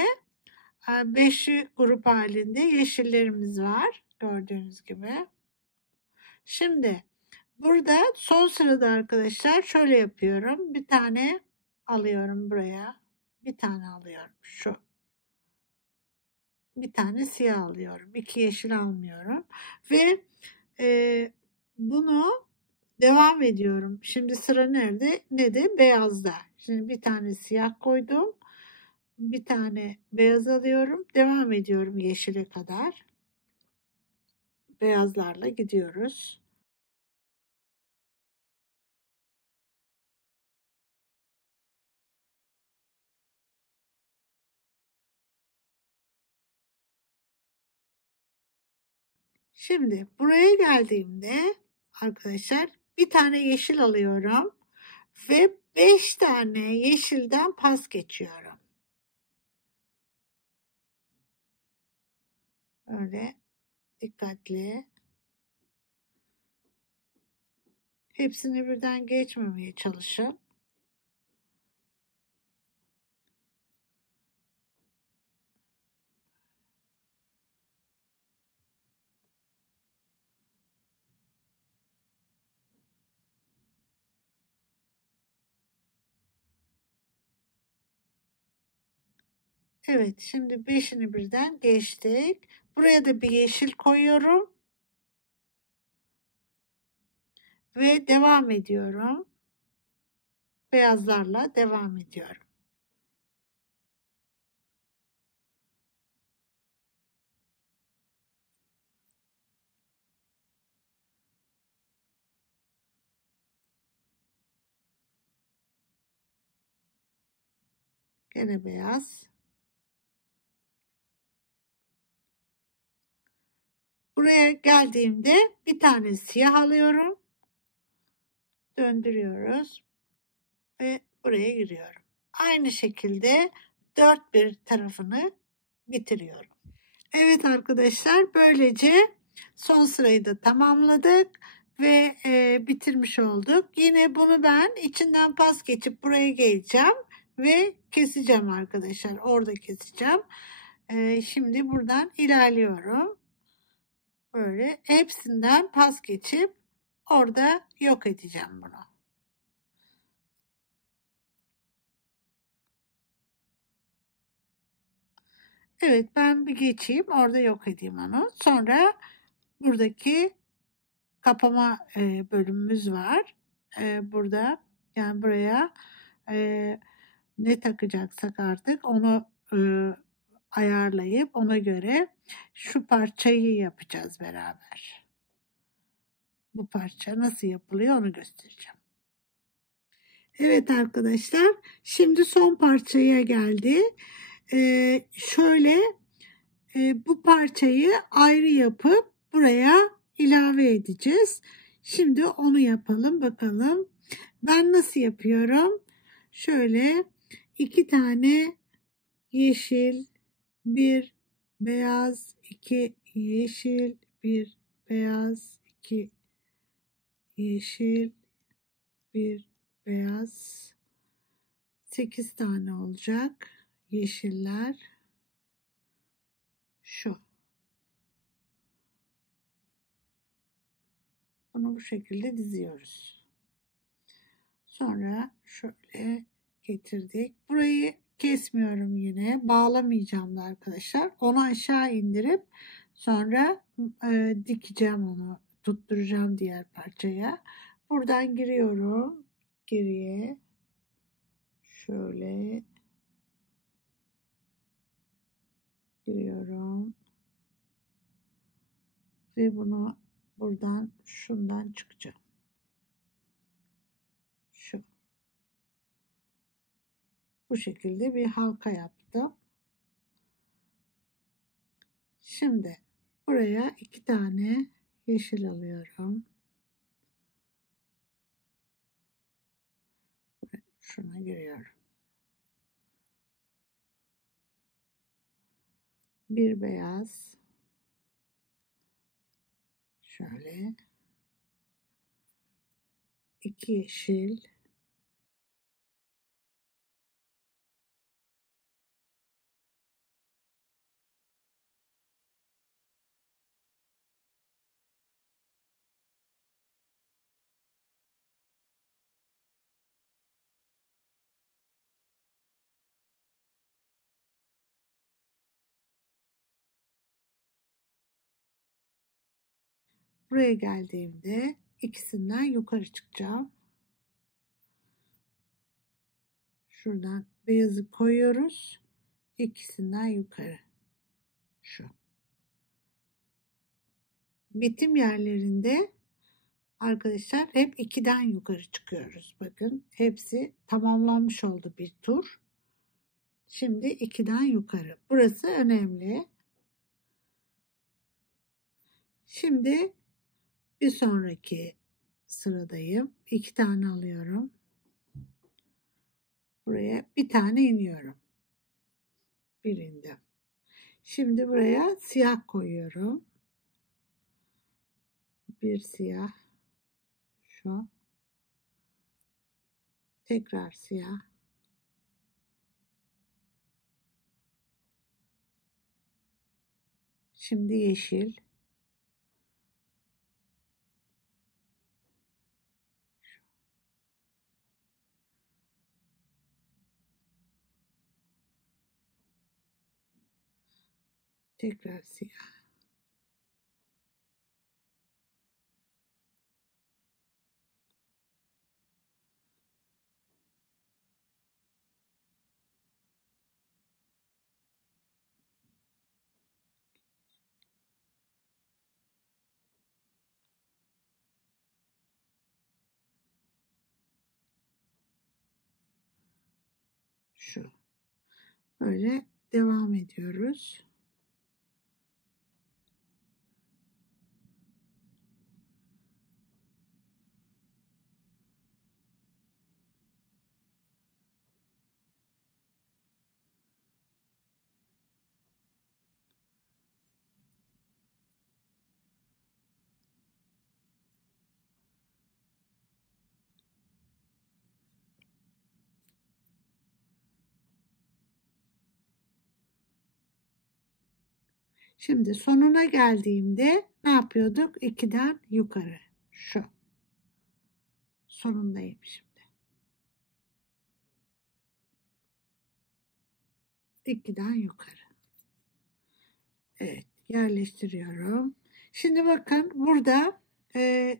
5'li grup halinde yeşillerimiz var. Gördüğünüz gibi. Şimdi burada son sırada arkadaşlar şöyle yapıyorum. Bir tane alıyorum buraya. Bir tane alıyorum. Şu. Bir tane siyah alıyorum. 2 yeşil almıyorum. Ve bunu devam ediyorum. Şimdi sıra nerede? Ne de beyazda. Şimdi bir tane siyah koydum. Bir tane beyaz alıyorum. Devam ediyorum yeşile kadar. Beyazlarla gidiyoruz. Şimdi buraya geldiğimde arkadaşlar bir tane yeşil alıyorum ve 5 tane yeşilden pas geçiyorum. Öyle dikkatli. Hepsini birden geçmemeye çalışın. Evet, şimdi 5'ini birden geçtik. Buraya da bir yeşil koyuyorum. Ve devam ediyorum. Beyazlarla devam ediyorum. Gene beyaz. Buraya geldiğimde bir tane siyah alıyorum. Döndürüyoruz. Ve buraya giriyorum. Aynı şekilde 4-1 tarafını bitiriyorum. Evet arkadaşlar, böylece son sırayı da tamamladık ve bitirmiş olduk. Yine bunu ben içinden pas geçip buraya geleceğim ve keseceğim arkadaşlar. Orada keseceğim. Şimdi buradan ilerliyorum. Böyle hepsinden pas geçip orada yok edeceğim bunu. Evet, ben bir geçeyim, orada yok edeyim onu. Sonra buradaki kapama bölümümüz var. Burada yani buraya ne takacaksak artık onu ayarlayıp ona göre şu parçayı yapacağız beraber. Bu parça nasıl yapılıyor onu göstereceğim. Evet arkadaşlar, şimdi son parçaya geldi. Şöyle bu parçayı ayrı yapıp buraya ilave edeceğiz. Şimdi onu yapalım bakalım. Ben nasıl yapıyorum? Şöyle 2 tane yeşil, bir beyaz, 2 yeşil, bir beyaz, 2 yeşil, bir beyaz. 8 tane olacak yeşiller. Şu. Bunu bu şekilde diziyoruz. Sonra şöyle getirdik. Burayı kesmiyorum yine. Bağlamayacağım da arkadaşlar. Onu aşağı indirip sonra dikeceğim onu. Tutturacağım diğer parçaya. Buradan giriyorum. Geriye. Şöyle. Giriyorum. ve bunu buradan şundan çıkacağım. Şu. Bu şekilde bir halka yaptım. Şimdi buraya 2 tane yeşil alıyorum. Şuna giriyorum. Bir beyaz. Şöyle. 2 yeşil. Buraya geldiğimde ikisinden yukarı çıkacağım. Şuradan beyazı koyuyoruz. İkisinden yukarı. Şu. Bitim yerlerinde arkadaşlar hep 2'den yukarı çıkıyoruz. Bakın hepsi tamamlanmış oldu bir tur. Şimdi 2'den yukarı. Burası önemli. Şimdi bir sonraki sıradayım. 2 tane alıyorum. Buraya bir tane iniyorum. Bir indim. Şimdi buraya siyah koyuyorum. Bir siyah. Şu. Tekrar siyah. Şimdi yeşil. Tekrar siyah. Şu. Böyle devam ediyoruz. Şimdi sonuna geldiğimde ne yapıyorduk? 2'den yukarı. Şu. Sonundayım şimdi. 2'den yukarı. Evet, yerleştiriyorum. Şimdi bakın burada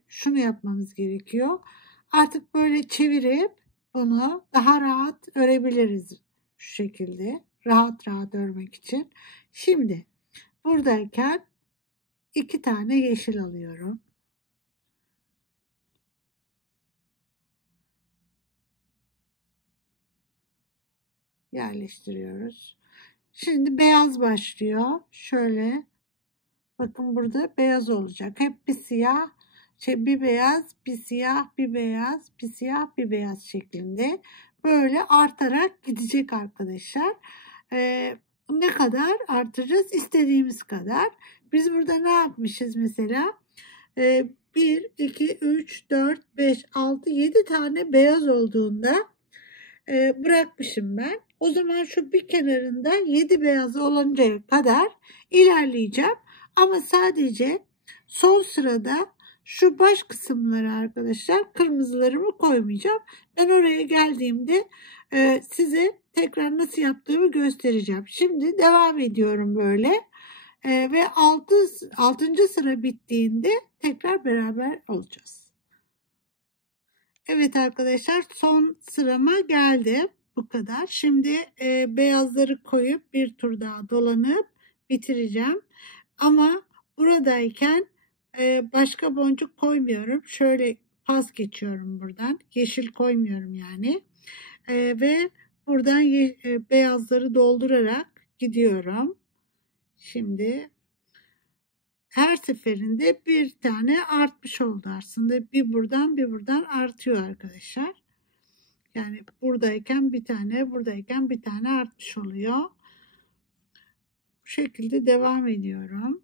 şunu yapmamız gerekiyor. Artık böyle çevirip bunu daha rahat örebiliriz. Şu şekilde. Rahat rahat örmek için. Şimdi buradayken 2 tane yeşil alıyorum. Yerleştiriyoruz. Şimdi beyaz başlıyor. Şöyle bakın burada beyaz olacak. Hep bir siyah, bir beyaz, bir siyah, bir beyaz, bir siyah, bir beyaz şeklinde böyle artarak gidecek arkadaşlar. Ne kadar artıracağız? İstediğimiz kadar. Biz burada ne yapmışız mesela? 1, 2, 3, 4, 5, 6, 7 tane beyaz olduğunda bırakmışım ben. O zaman şu bir kenarında 7 beyaz oluncaya kadar ilerleyeceğim. Ama sadece son sırada şu baş kısımları arkadaşlar kırmızılarımı koymayacağım. Ben oraya geldiğimde size tekrar nasıl yaptığımı göstereceğim. Şimdi devam ediyorum böyle. Ve 6. sıra bittiğinde tekrar beraber olacağız. Evet arkadaşlar son sırama geldim. Bu kadar. Şimdi beyazları koyup bir tur daha dolanıp bitireceğim. Ama buradayken Başka boncuk koymuyorum. Şöyle pas geçiyorum buradan. Yeşil koymuyorum yani. Ve buradan beyazları doldurarak gidiyorum. Şimdi her seferinde bir tane artmış oldu aslında. Bir buradan artıyor arkadaşlar. Yani buradayken bir tane, buradayken bir tane artmış oluyor. Bu şekilde devam ediyorum.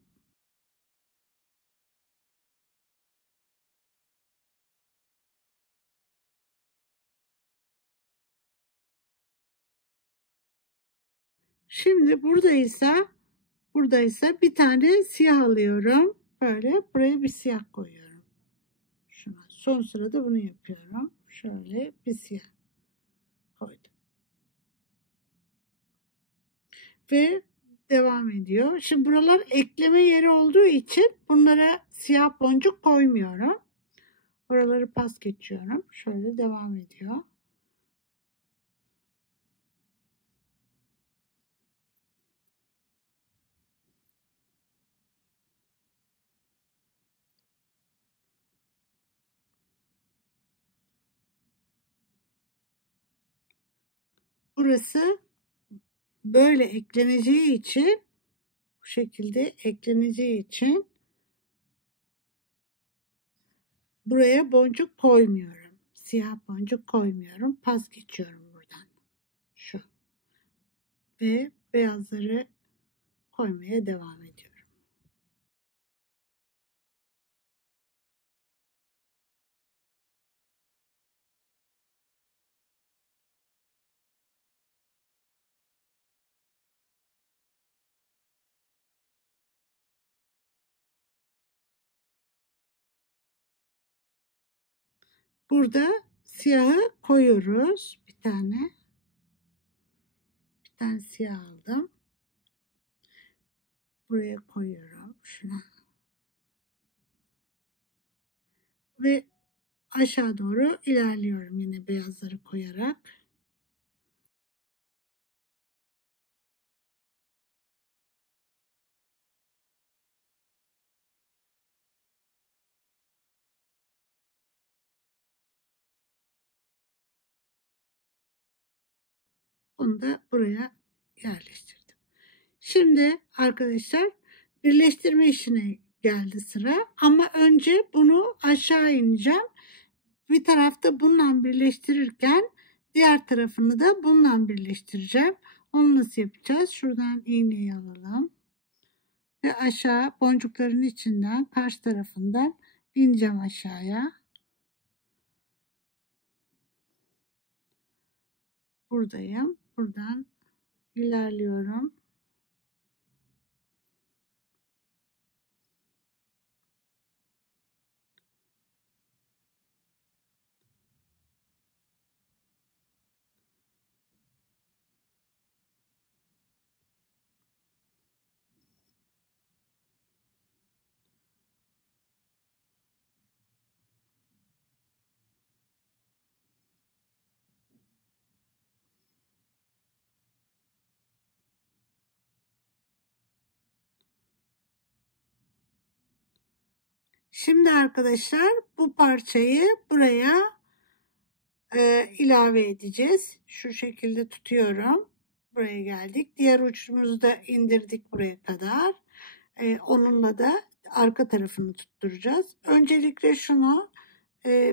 Şimdi buradaysa bir tane siyah alıyorum. Böyle buraya bir siyah koyuyorum. Şuna. Son sırada bunu yapıyorum. Şöyle bir siyah koydum. Ve devam ediyor. Şimdi buralar ekleme yeri olduğu için bunlara siyah boncuk koymuyorum. Oraları pas geçiyorum. Şöyle devam ediyor. Burası böyle ekleneceği için, bu şekilde ekleneceği için buraya boncuk koymuyorum. Siyah boncuk koymuyorum. Pas geçiyorum buradan. Şu. Ve beyazları koymaya devam ediyorum. Burada siyahı koyuyoruz. Bir tane siyah aldım. Buraya koyuyorum. Şuna. Ve aşağı doğru ilerliyorum yine beyazları koyarak. Bunu da buraya yerleştirdim. Şimdi arkadaşlar birleştirme işine geldi sıra. Ama önce bunu aşağı ineceğim. Bir tarafta bununla birleştirirken diğer tarafını da bununla birleştireceğim. Onu nasıl yapacağız? Şuradan iğneyi alalım. Ve aşağı boncukların içinden karşı tarafından ineceğim aşağıya. Buradayım. Buradan ilerliyorum. Şimdi arkadaşlar bu parçayı buraya ilave edeceğiz. Şu şekilde tutuyorum. Buraya geldik. Diğer ucumuzu da indirdik buraya kadar. Onunla da arka tarafını tutturacağız. Öncelikle şunu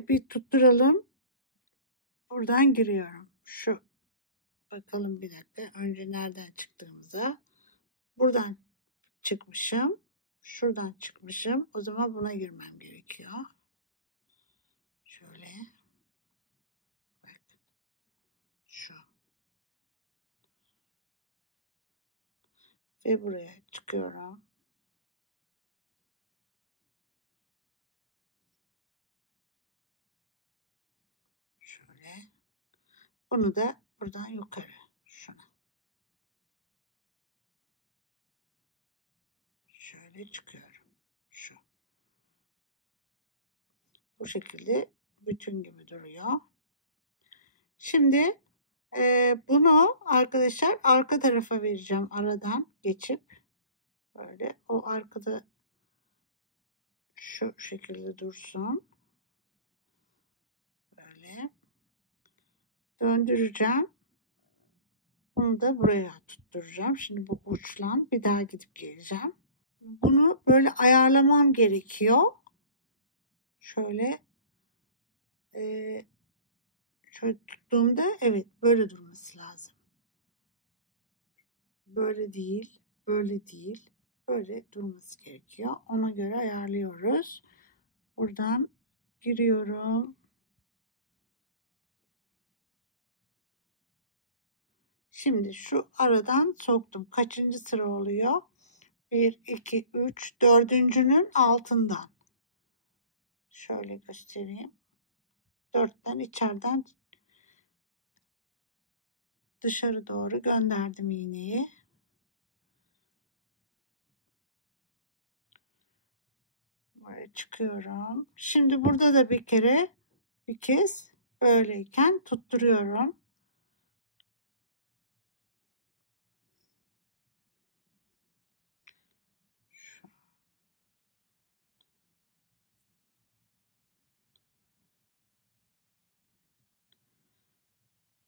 bir tutturalım. Buradan giriyorum. Şu. Bakalım bir dakika. Önce nereden çıktığımıza. Buradan çıkmışım. Şuradan çıkmışım. O zaman buna girmem gerekiyor. Şöyle. Bak. Şu. Ve buraya çıkıyorum. Şöyle. Bunu da buradan yukarı. Şuna. Şöyle çıkıyorum. Şu. Bu şekilde bütün gibi duruyor. Şimdi bunu arkadaşlar arka tarafa vereceğim aradan geçip. Böyle o arkada Şu şekilde dursun. Böyle döndüreceğim. Bunu da buraya tutturacağım. Şimdi bu uçla bir daha gidip geleceğim. Bunu böyle ayarlamam gerekiyor. Şöyle şöyle tuttuğumda evet böyle durması lazım. Böyle değil, böyle değil. Böyle durması gerekiyor. Ona göre ayarlıyoruz. Buradan giriyorum. Şimdi şu aradan soktum. Kaçıncı sıra oluyor? 1, 2, 3, dördüncünün altından. Şöyle göstereyim. 4'ten içeriden dışarı doğru gönderdim iğneyi. Böyle çıkıyorum. Şimdi burada da bir kez böyleyken tutturuyorum.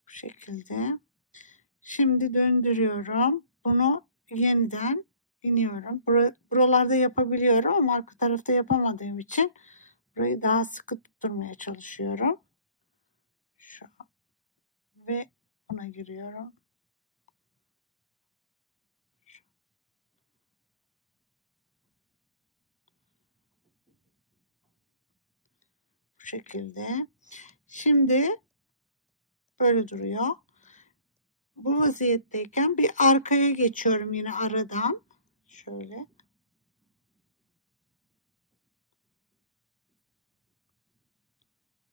Bu şekilde. Şimdi döndürüyorum. Bunu yeniden iniyorum. Buralarda yapabiliyorum ama arka tarafta yapamadığım için burayı daha sıkı tutturmaya çalışıyorum. Şu ve buna giriyorum. Bu şekilde. Şimdi böyle duruyor. Bu vaziyetteyken bir arkaya geçiyorum yine aradan. Şöyle.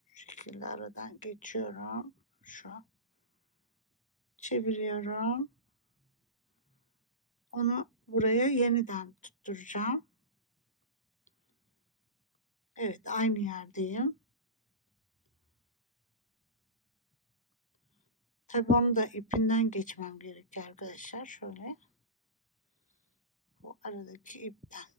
Şu şekilde aradan geçiyorum. Şu an. Çeviriyorum. Onu buraya yeniden tutturacağım. Evet, aynı yerdeyim. Tabii onu da ipinden geçmem gerekiyor arkadaşlar. Şöyle. Bu aradaki ipten.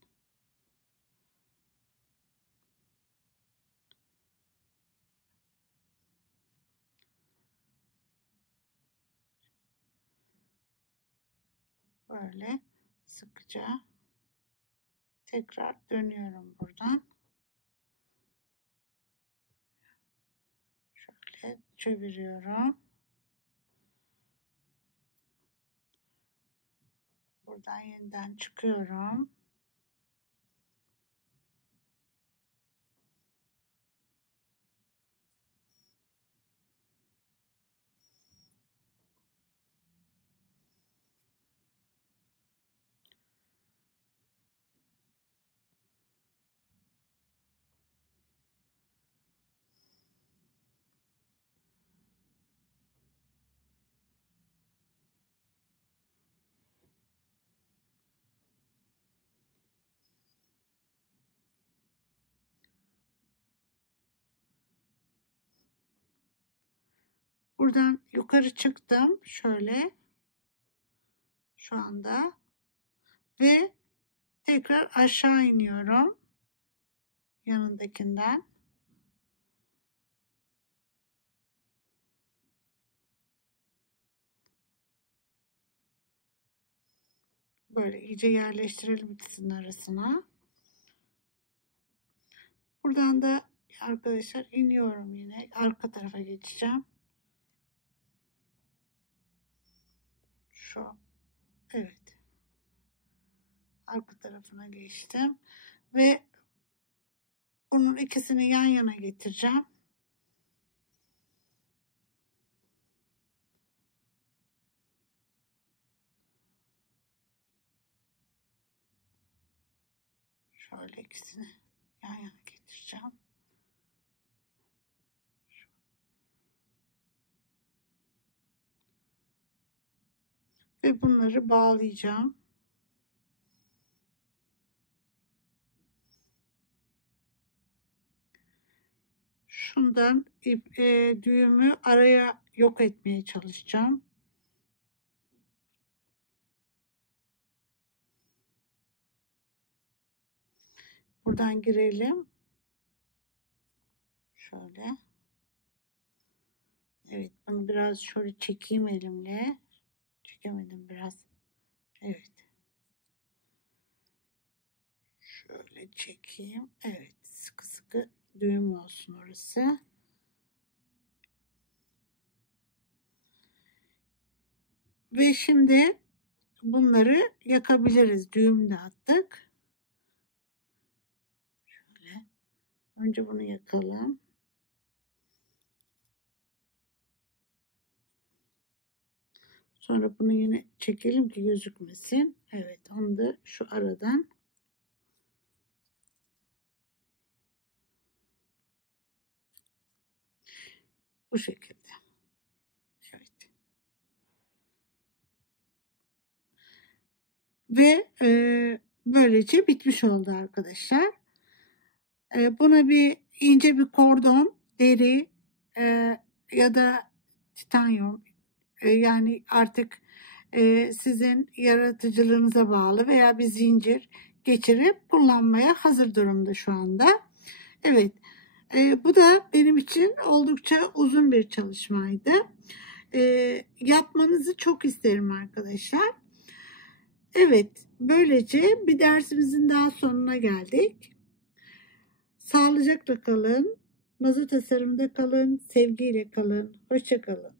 Böyle sıkıca tekrar dönüyorum buradan. Şöyle çeviriyorum. Buradan yeniden çıkıyorum. Buradan yukarı çıktım. Şöyle. Şu anda. Ve tekrar aşağı iniyorum. Yanındakinden. Böyle iyice yerleştirelim ikisinin arasına. Buradan da arkadaşlar iniyorum yine. Arka tarafa geçeceğim. Şu. Evet. Arka tarafına geçtim. Ve bunun ikisini yan yana getireceğim. Şöyle ikisini yan yana getireceğim. Ve bunları bağlayacağım. Şundan düğümü araya yok etmeye çalışacağım. Buradan girelim. Şöyle. Evet, bunu biraz şöyle çekeyim elimle. Çekemedim biraz. Evet. Şöyle çekeyim. Evet, sıkı sıkı düğüm olsun orası. Ve şimdi bunları yakabiliriz. Düğüm de attık. Şöyle. Önce bunu yakalım. Sonra bunu yine çekelim ki gözükmesin. Evet, onu da şu aradan bu şekilde. Evet. Ve böylece bitmiş oldu arkadaşlar. Buna bir ince bir kordon, deri ya da titanyum, yani artık sizin yaratıcılığınıza bağlı veya bir zincir geçirip kullanmaya hazır durumda şu anda. Evet, bu da benim için oldukça uzun bir çalışmaydı. Yapmanızı çok isterim arkadaşlar. Evet, böylece bir dersimizin daha sonuna geldik. Sağlıcakla kalın, Nazo Tasarım'da kalın, sevgiyle kalın, hoşça kalın.